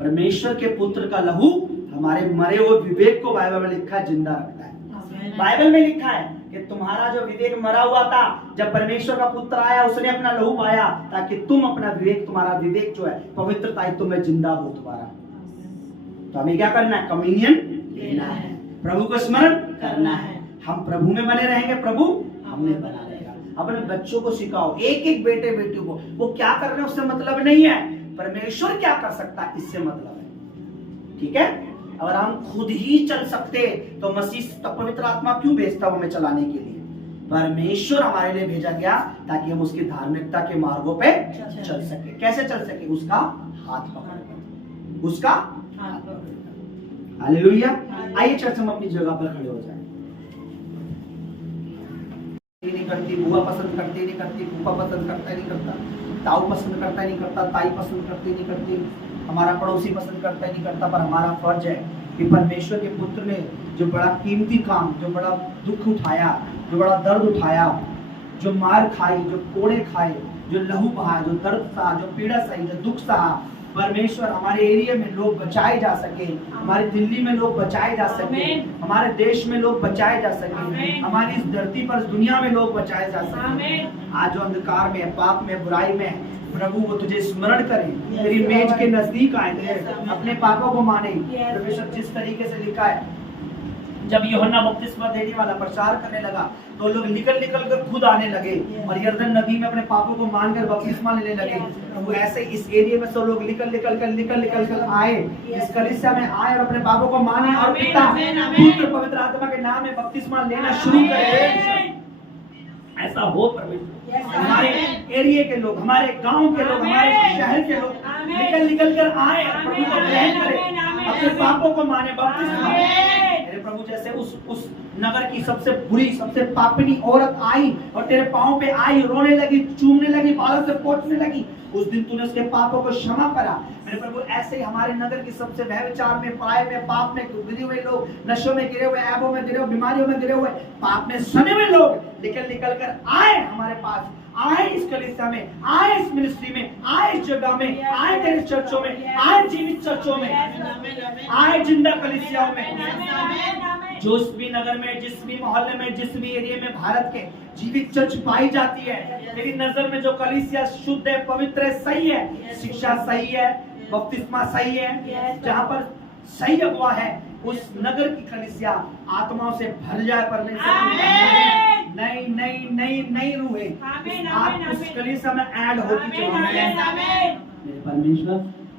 परमेश्वर के पुत्र का लहू हमारे मरे हुए विवेक को, बाइबल में लिखा है, जिंदा रखता है। बाइबल में लिखा है कि तुम्हारा जो विवेक मरा हुआ था, जब परमेश्वर का पुत्र आया, उसने अपना लहू पाया, ताकि तुम अपना विवेक, तुम्हारा विवेक जो है, पवित्रताई तुम्हें जिंदा हो तुम्हारा। तो हमें क्या करना है? कम्युनियन लेना है, प्रभु को स्मरण करना है। हम प्रभु में बने रहेंगे, प्रभु हमें बना रहेगा। अपने बच्चों को सिखाओ, एक एक बेटे बेटियों को, वो क्या कर रहे हैं उससे मतलब नहीं है, परमेश्वर क्या कर सकता है इससे मतलब है। ठीक है? अगर हम खुद ही चल सकते तो मसीह पवित्र आत्मा क्यों भेजता हमें चलाने के लिए? परमेश्वर हमारे लिए भेजा गया ताकि हम उसकी धार्मिकता के मार्गों पे चल सके। कैसे चल सके? उसका हाथ पकड़कर, उसका हाथ पकड़कर। हालेलुया। आइए चर्च हम अपनी जगह पर खड़े हो जाएं। नहीं करती, बुआ पसंद करती नहीं करती, फूफा पसंद करता नहीं करता, ताऊ पसंद करता नहीं करता, ताई पसंद करती नहीं करती, हमारा पड़ोसी पसंद करता नहीं करता, पर हमारा फर्ज है कि परमेश्वर के पुत्र ने जो बड़ा कीमती काम, जो बड़ा दुख उठाया, जो बड़ा दर्द उठाया, जो मार खाई, जो कोड़े खाए, जो लहू बहाया, जो दर्द सहा, जो पीड़ा सही, जो दुख सहा, परमेश्वर हमारे एरिया में लोग बचाए जा सके, हमारी दिल्ली में लोग बचाए जा सके, हमारे देश में लोग बचाए जा सके, हमारी इस धरती पर, दुनिया में लोग बचाए जा सके। आज जो अंधकार में, पाप में, बुराई में, प्रभु वो तुझे स्मरण करें, तेरी मेज के नजदीक आए, अपने पापों को माने। परमेश्वर जिस तरीके से लिखा है, जब यूहन्ना बपतिस्मा देने वाला प्रचार करने लगा, तो लोग निकल कर खुद आने लगे और यरदन नदी में अपने पापों को मानकर बपतिस्मा लेने लगे। तो वो ऐसे इस एरिया में सब लोग निकल कर आए, इस कलीसिया में आए और अपने पापों को माने और पिता, पुत्र, पवित्र आत्मा के नाम में बपतिस्मा लेना शुरू करें। ऐसा हो परमेश्वर, हमारे एरिया के लोग, हमारे गांव के लोग, हमारे शहर के लोग निकल कर आए, प्रभु को ग्रहण करें, अपने पापों को माने, बपतिस्मा। मेरे प्रभु जैसे उस नगर की सबसे बुरी, सबसे पापनी औरत आई और तेरे पांव पे आई, रोने लगी, चूमने लगी, बालों से पोंछने लगी, उस दिन तूने उसके पापों को क्षमा करा। मेरे प्रभु ऐसे ही हमारे नगर की सबसे व्यभिचार में, पराये में, पाप में गिरे हुए लोग, नशों में गिरे हुए, ऐबों में गिरे हुए, बीमारियों में गिरे हुए, पाप में सने हुए लोग निकल कर आए हमारे पास, आए इस कलीसिया में, आए इस मिनिस्ट्री में, आए इस जगह में, आए तेरे चर्चों में, आए जीवित चर्चों में, आए जिंदा कलीसियाओं में। जिस भी नगर में, जिस भी मोहल्ले में, जिस भी एरिया में भारत के जीवित चर्च पाई जाती है, तेरी नजर में जो कलीसिया शुद्ध है, पवित्र है, सही है, शिक्षा सही है, बपतिस्मा सही है, जहाँ पर सही अगुवा है, उस नगर की कलीसिया आत्माओं से भर जाए परमेश्वर। आमीन। नई नई नई नई रूहें आमीन, उस आमीन, उस आमीन। कलीसिया में ऐड होती चली आमीन, जाए। आमीन। मेरे परमेश्वर,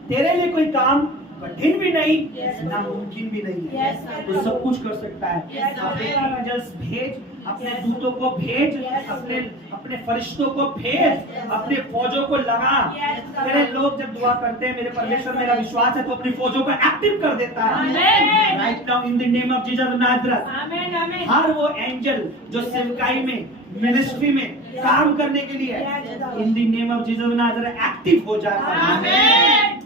तेरे लिए कोई काम कठिन भी नहीं, Yes, नामुमकिन भी नहीं है। Yes, Lord. तू सब कुछ कर सकता है। Yes, Lord. अपने एंजल्स भेज, अपने Yes. दूतों को भेज, Yes, अपने Lord. अपने फरिश्तों को भेज, Yes. अपने फौजों को लगा। Yes, Lord. मेरे लोग जब दुआ करते हैं, मेरे परमेश्वर, मेरा विश्वास है तो अपनी फौजों को एक्टिव कर देता है। Amen. Right now in the name of Jesus Nazareth, आमीन, आमीन। हर वो एंजल जो सेवकाई में, मिनिस्ट्री में काम करने के लिए Yes. In the name of Jesus Nazareth active हो जाए। आमीन।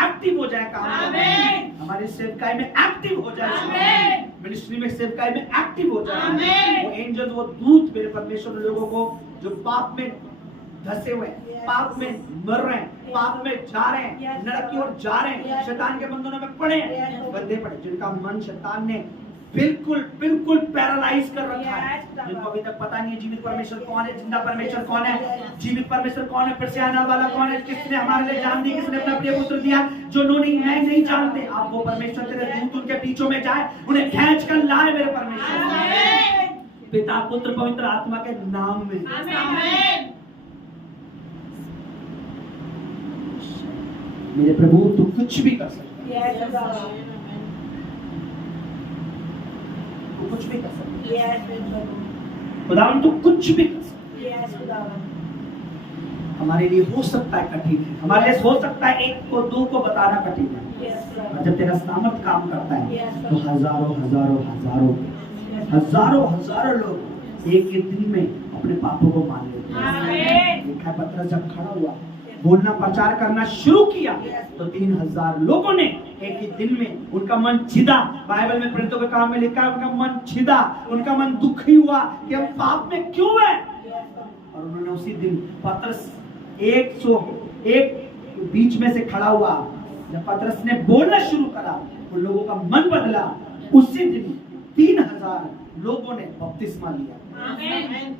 एक्टिव हो जाए काम करने आमीन। में। हमारी सेवकाई में एक्टिव हो जाए, आमीन। मिनिस्ट्री में सेवकाई में एक्टिव हो जाए। आमीन। वो एंजल, वो दूत मेरे परमेश्वर लोगों को जो पाप में धसे हुए हैं, Yes. पाप में मर रहे हैं, Yes. पाप में जा रहे हैं, Yes. नरक की ओर जा रहे हैं, Yes. शैतान के बंधनों में पड़े हैं, Yes. बंधे पड़े, जिनका मन शैतान ने बिल्कुल बिल्कुल पैरालाइज कर रखा है, Yes. जिनको अभी तक पता नहीं है जीवित परमेश्वर कौन है, जिंदा परमेश्वर कौन है, जीवित परमेश्वर कौन है, फिर से आने वाला कौन है, किसने हमारे लिए जान दी, किसने अपना प्रिय पुत्र दिया, जो नहीं जानते। आप वो परमेश्वर तेरे दूत उनके बीचों में जाए, उन्हें खींच कर लाए मेरे परमेश्वर, आमीन। पिता पुत्र पवित्र आत्मा के नाम में। आमीन। मेरे प्रभु, तू कुछ भी कर सकता है, Yes, Lord. तू कुछ भी कर सकता है, Yes, Lord. खुदावन तू कुछ भी कर सकता है। Yes, Lord. हमारे लिए हो सकता है कठिन है, हमारे लिए हो सकता है एक को दो को बताना कठिन है, Yes, और Lord. जब तेरा सामर्थ काम करता है Yes, तो हजारों हजारों हजारों Yes. हजारों हजारों लोग एक ही दिन में अपने पापों को मान लेते हैं। आमीन। देखा पतरस जब खड़ा हुआ, बोलना प्रचार करना शुरू किया, तो 3000 लोगों ने एक ही दिन में, उनका मन छिदा। बाइबल में प्रेरितों के काम में लिखा है, उनका मन छिदा, उनका मन दुखी हुआ कि हम पाप में क्यों है, Yes, Lord. और उन्होंने उसी दिन पतरस 101 बीच में से खड़ा हुआ। जब पतरस ने बोलना शुरू करा, उन लोगों का मन बदला। उसी दिन 3000 लोगों ने बपतिस्मा लिया। आमीन।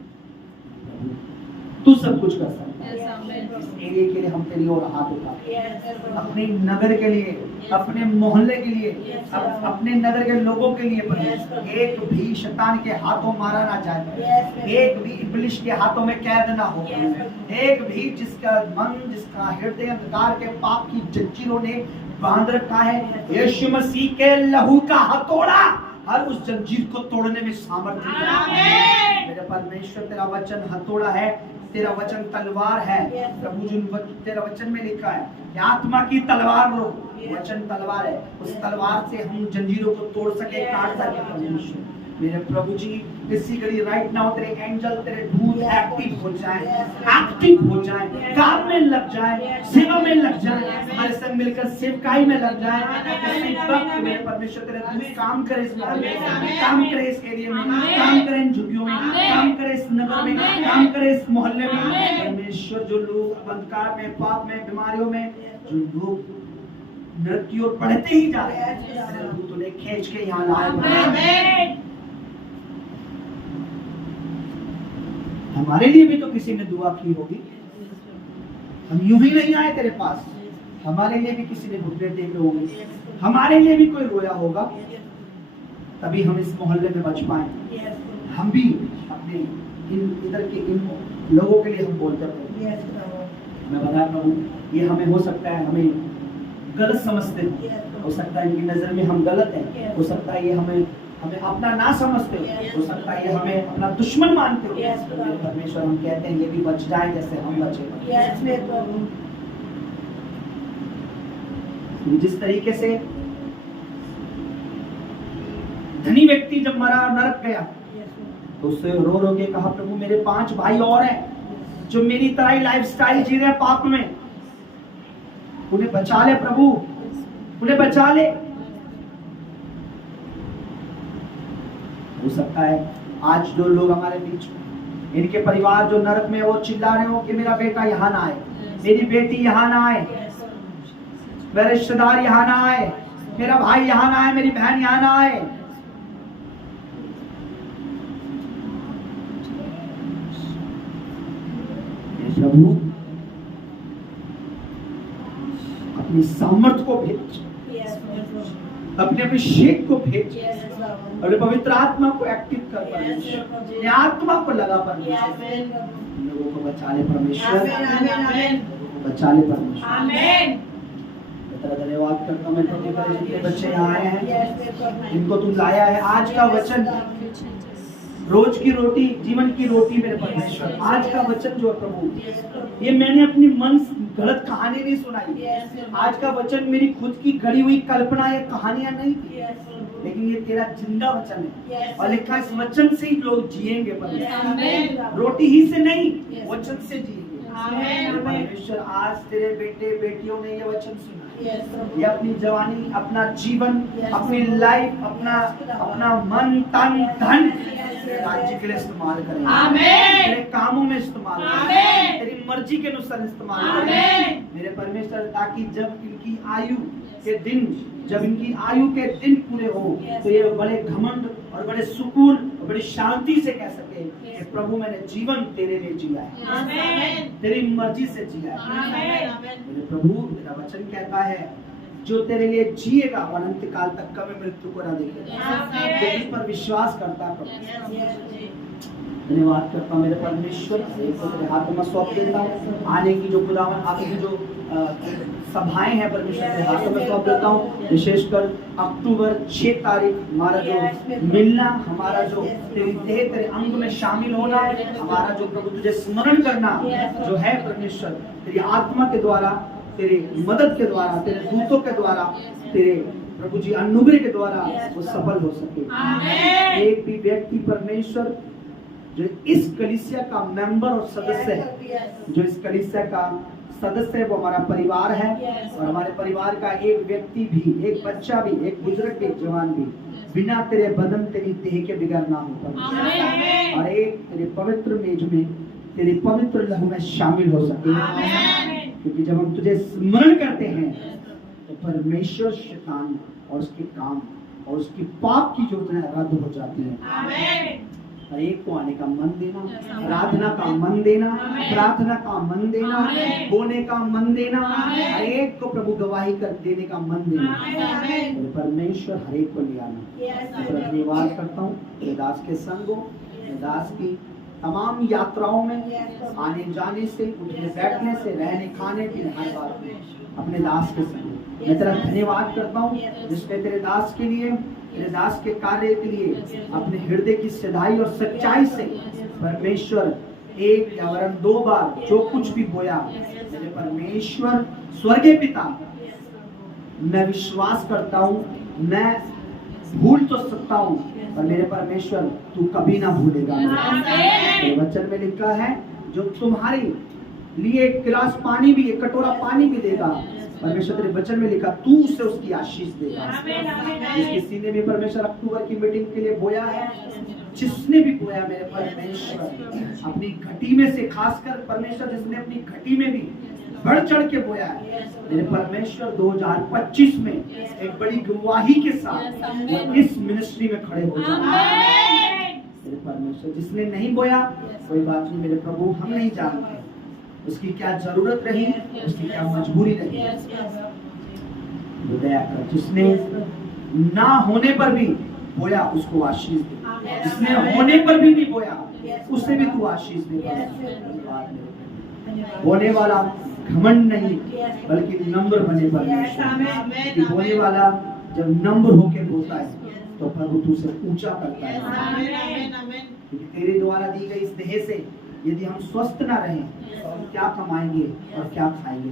तू सब कुछ कर सकता है। Yes, Amen. इस एरिया के लिए हम तेरी ओर हाथ उठा, Yes, Lord. अपने नगर के लिए, अपने मोहल्ले के लिए, Yes, अपने नगर के लोगों के लिए, Yes, Lord. एक भी शैतान के हाथों मारा ना जाए, Yes, Lord. एक भी इब्लिश के हाथों में कैद ना हो, Yes, Lord. एक भी जिसका मन, जिसका हृदय अंधकार के पाप की जंजीरों ने बांध रखा है, यीशु मसीह के लहू का हथौड़ा हर उस जंजीर को तोड़ने में सामर्थ्य है। आमीन। मेरे परमेश्वर, तेरा वचन हथौड़ा है, तेरा वचन तलवार है। Yes. प्रभु जी, तेरा वचन में लिखा है कि आत्मा की तलवार लो। Yes. वचन तलवार है, उस तलवार से हम जंजीरों को तोड़ सके, Yes. काट सके। परमेश्वर, मेरे प्रभु जी, इसी घड़ी राइट नाउ तेरे एंजल, तेरे दूत Yes. एक्टिव हो जाए, Yes. एक्टिव हो जाए, Yes. काम में लग जाए, Yes. सेवा में लग जाए, Yes. हमारे संग मिलकर सेवकाई में लग जाए। Amen. इसी Amen. वक्त Amen. मेरे परमेश्वर, तेरे दूत काम करे इस मोहल्ले में, Amen. काम करे इस एरिया में, Amen. काम करे इन झुग्गियों में, Amen. काम करे इस नगर में, Amen. काम करे इस मोहल्ले में। Amen. परमेश्वर, जो लोग अंधकार में, पाप में, बीमारियों में, जो लोग नरक की ओर बढ़ते ही जा रहे हैं, Yes. तेरे दूत उन्हें खींच के यहाँ लाए। आमीन। हमारे लिए भी तो किसी ने दुआ की होगी, हम यूं ही नहीं आए तेरे पास, हमारे लिए भी किसी ने घुटने टेके होंगे, हमारे लिए भी कोई रोया होगा, तभी हम इस मोहल्ले में बच पाए। Yes, Lord. हम भी अपने इधर के इन लोगों के लिए हम बोलते हैं। Yes, Lord. मैं बता प्रभु, ये हमें हो सकता है हमें गलत समझते हो, Yes, Lord. हो सकता है इनकी नजर में हम गलत हैं, Yes. हो सकता है ये हमें अपना ना समझते हो, Yes. हो सकता है ये हमें अपना दुश्मन मानते हो। Yes, Lord. मेरे परमेश्वर, हम कहते हैं ये भी बच जाए जैसे हम बचे। Yes, मेरे प्रभु। जिस तरीके से धनी व्यक्ति जब मरा, नरक गया, Yes, Lord. तो उससे रो रो के कहा, प्रभु मेरे 5 भाई और हैं जो मेरी तरह ही लाइफस्टाइल जी रहे हैं पाप में, उन्हें बचा ले प्रभु, उन्हें बचा ले। हो सकता है आज जो लोग हमारे बीच में, इनके परिवार जो नरक में, वो चिल्ला रहे हो कि मेरा बेटा यहाँ ना आए, मेरी बेटी यहाँ ना आए, Yes, Lord. मेरे रिश्तेदार यहाँ ना आए, मेरा भाई यहाँ ना आए, मेरी बहन यहाँ ना आए। प्रभु, अपनी सामर्थ को भेज, Yes, मेरे प्रभु। अपने अभिषेक को भेज Yes, प्रभु। और पवित्र आत्मा को एक्टिव कर परमेश्वर, अपने आत्मा को लगा परमेश्वर, आमीन, प्रभु। लोगों को बचा ले परमेश्वर, आमीन, आमीन, लोगों को बचा ले परमेश्वर। आमीन। मैं तेरा धन्यवाद करता हूँ, मैं प्रभु तेरे जितने बच्चे यहाँ आए हैं, Yes, प्रभु। जिनको तू लाया है, आज का वचन रोज की रोटी, जीवन की रोटी मेरे परमेश्वर, आज का वचन जो है प्रभु, ये मैंने अपनी मन गलत कहानी नहीं सुनाई, आज का वचन मेरी खुद की गढ़ी हुई कल्पना या कहानियां नहीं थी, लेकिन ये तेरा जिंदा वचन है और लिखा इस वचन से ही लोग जिएंगे परमेश्वर, रोटी ही से नहीं, वचन से जिएंगे। परमेश्वर, आज तेरे बेटे बेटियों ने ये वचन सुना, ये अपनी जवानी, अपना जीवन, अपनी लाइफ, अपना मन, तन, धन राज्य के लिए इस्तेमाल करें, तेरे कामों में इस्तेमाल करें, तेरी मर्जी के अनुसार इस्तेमाल करें मेरे परमेश्वर, ताकि जब इनकी आयु के दिन, जब इनकी आयु के दिन पूरे हो तो ये बड़े घमंड और बड़े सुकून और बड़ी शांति से कह सके कि प्रभु मैंने जीवन तेरे लिए जिया है, तेरी मर्जी से जिया है। मेरे प्रभु, तेरा वचन कहता है जो तेरे लिए जिएगा वो अनंत काल तक कभी मृत्यु को न देखेगा, इस पर विश्वास करता है प्रभु। धन्यवाद करता हूँ मेरे परमेश्वर, एक तेरे हाथों में सौंप देता हूँ, आने की जो खुदावन आगे की जो सभाएं हैं परमेश्वर तेरे हाथों में सौंप देता हूँ, विशेषकर अक्टूबर 6 तारीख हमारा जो मिलना, हमारा जो तेरी देह तेरे अंग में शामिल होना, हमारा जो प्रभु तुझे स्मरण करना जो है परमेश्वर, तेरी आत्मा के द्वारा, तेरी मदद के द्वारा, तेरे दूतों के द्वारा, तेरे प्रभु जी अनुग्रह के द्वारा वो सफल हो सके। एक भी व्यक्ति परमेश्वर जो इस कलीसिया का मेंबर और सदस्य है, जो इस कलीसिया का सदस्य है, वो हमारा परिवार है और हमारे परिवार का एक व्यक्ति भी, एक बच्चा भी, एक बुजुर्ग भी, एक जवान भी बिना तेरे बदन, तेरी देह के बिगड़ ना हो पाए और एक तेरे पवित्र मेज में, तेरे पवित्र लहू में शामिल हो सके, क्योंकि जब हम तुझे स्मरण करते हैं तो परमेश्वर शैतान और उसके काम और उसकी पाप की योजना रद्द हो जाती है। हर एक को आने का मन देना, आराधना का मन देना, प्रार्थना का मन देना, बोने का मन देना, हर एक को प्रभु गवाही कर देने का मन देना, और परमेश्वर हर एक को ले आना। धन्यवाद करता हूँ तेरे दास के संगों, तेरे दास की तमाम यात्राओं में, आने जाने से, उठने बैठने से, रहने खाने पीने हर बात में अपने दास के संग मैं तेरा धन्यवाद करता हूँ, जिसने तेरे दास के लिए, तेरे दास के कार्य के लिए अपने हृदय की सच्चाई और सच्चाई से परमेश्वर एक या वरन 2 बार जो कुछ भी बोया, मेरे परमेश्वर स्वर्गीय पिता, मैं विश्वास करता हूँ, मैं भूल तो सकता हूँ पर मेरे परमेश्वर तू कभी ना भूलेगा। मेरे वचन में लिखा है जो तुम्हारे लिए एक गिलास पानी भी, एक कटोरा पानी भी देगा, परमेश्वर तेरे वचन में लिखा तू उसे उसकी आशीष देगा। जिसके सीने में परमेश्वर अक्टूबर की मीटिंग के लिए बोया है, जिसने भी बोया मेरे परमेश्वर अपनी घटी में से, खासकर परमेश्वर जिसने अपनी घटी में भी बढ़ चढ़ के बोया है, मेरे परमेश्वर 2025 में एक बड़ी गवाही के साथ इस मिनिस्ट्री में खड़े हो जाए। मेरे परमेश्वर जिसने नहीं बोया कोई बात नहीं मेरे प्रभु, हम नहीं जानते उसकी क्या जरूरत रही, उसकी क्या मजबूरी रही, दया कर। जिसने ना होने पर भी बोया उसको आशीष दे, जिसने होने पर भी नहीं बोया उससे भी तू आशीष दे। बोने वाला घमंड नहीं बल्कि नम्र बने परमेश्वर, कि बोने वाला जब नम्र होकर बोलता है तो प्रभु तू उसे ऊंचा करता है। क्योंकि तेरे द्वारा दी गई इस देह से यदि हम स्वस्थ ना रहें तो हम क्या कमाएंगे और क्या खाएंगे।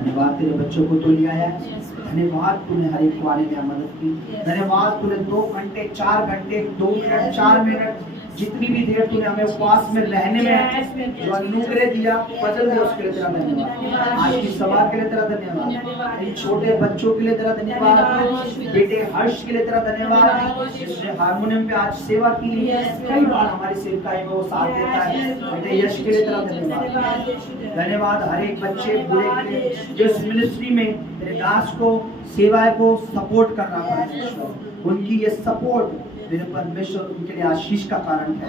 धन्यवाद तेरे बच्चों को तो लिया है, धन्यवाद तूने हर एक को आने में मदद की, धन्यवाद तूने 2 घंटे 4 घंटे 2 मिनट 4 मिनट जितनी भी देर तूने हमें उपवास में रहने में जो अनुग्रह दिया, बदल दिया, उसके लिए तेरा धन्यवाद। आज की सभा के लिए तेरा धन्यवाद, इन छोटे बच्चों के लिए तेरा धन्यवाद, बेटे हर्ष के लिए तेरा धन्यवाद जिसने हारमोनियम पे आज सेवा की, कई बार हमारी सेवकाई में वो साथ देता है। बेटे यश के लिए तेरा धन्यवाद, धन्यवाद हर एक बच्चे बूढ़े के लिए जो इस मिनिस्ट्री में तेरे दास को, सेवाएं को सपोर्ट कर रहा है। उनकी ये सपोर्ट मेरे परमेश्वर उनके लिए आशीष का कारण है।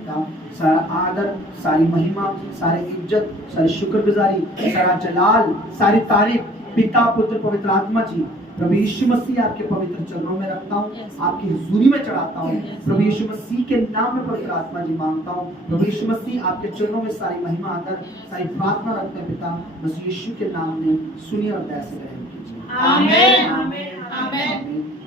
पिता, सारा आदर, सारी महिमा, सारी इज्जत, सारी शुक्रगुजारी, सारा जलाल, सारी तारीफ पिता, पुत्र, पवित्र आत्मा जी प्रभु यीशु मसीह आपके पवित्र चरणों में रखता हूँ, आपकी हुजूरी में चढ़ाता हूँ। प्रभु यीशु मसीह के नाम में पवित्र आत्मा जी मांगता हूँ। प्रभु यीशु मसीह आपके चरणों में सारी महिमा आदर, सारी प्रार्थना रखते हैं पिता, मसीह यीशु के नाम में सुनिए और दया से ग्रहण कीजिए। आमेन, आमेन, आमेन। आमीन।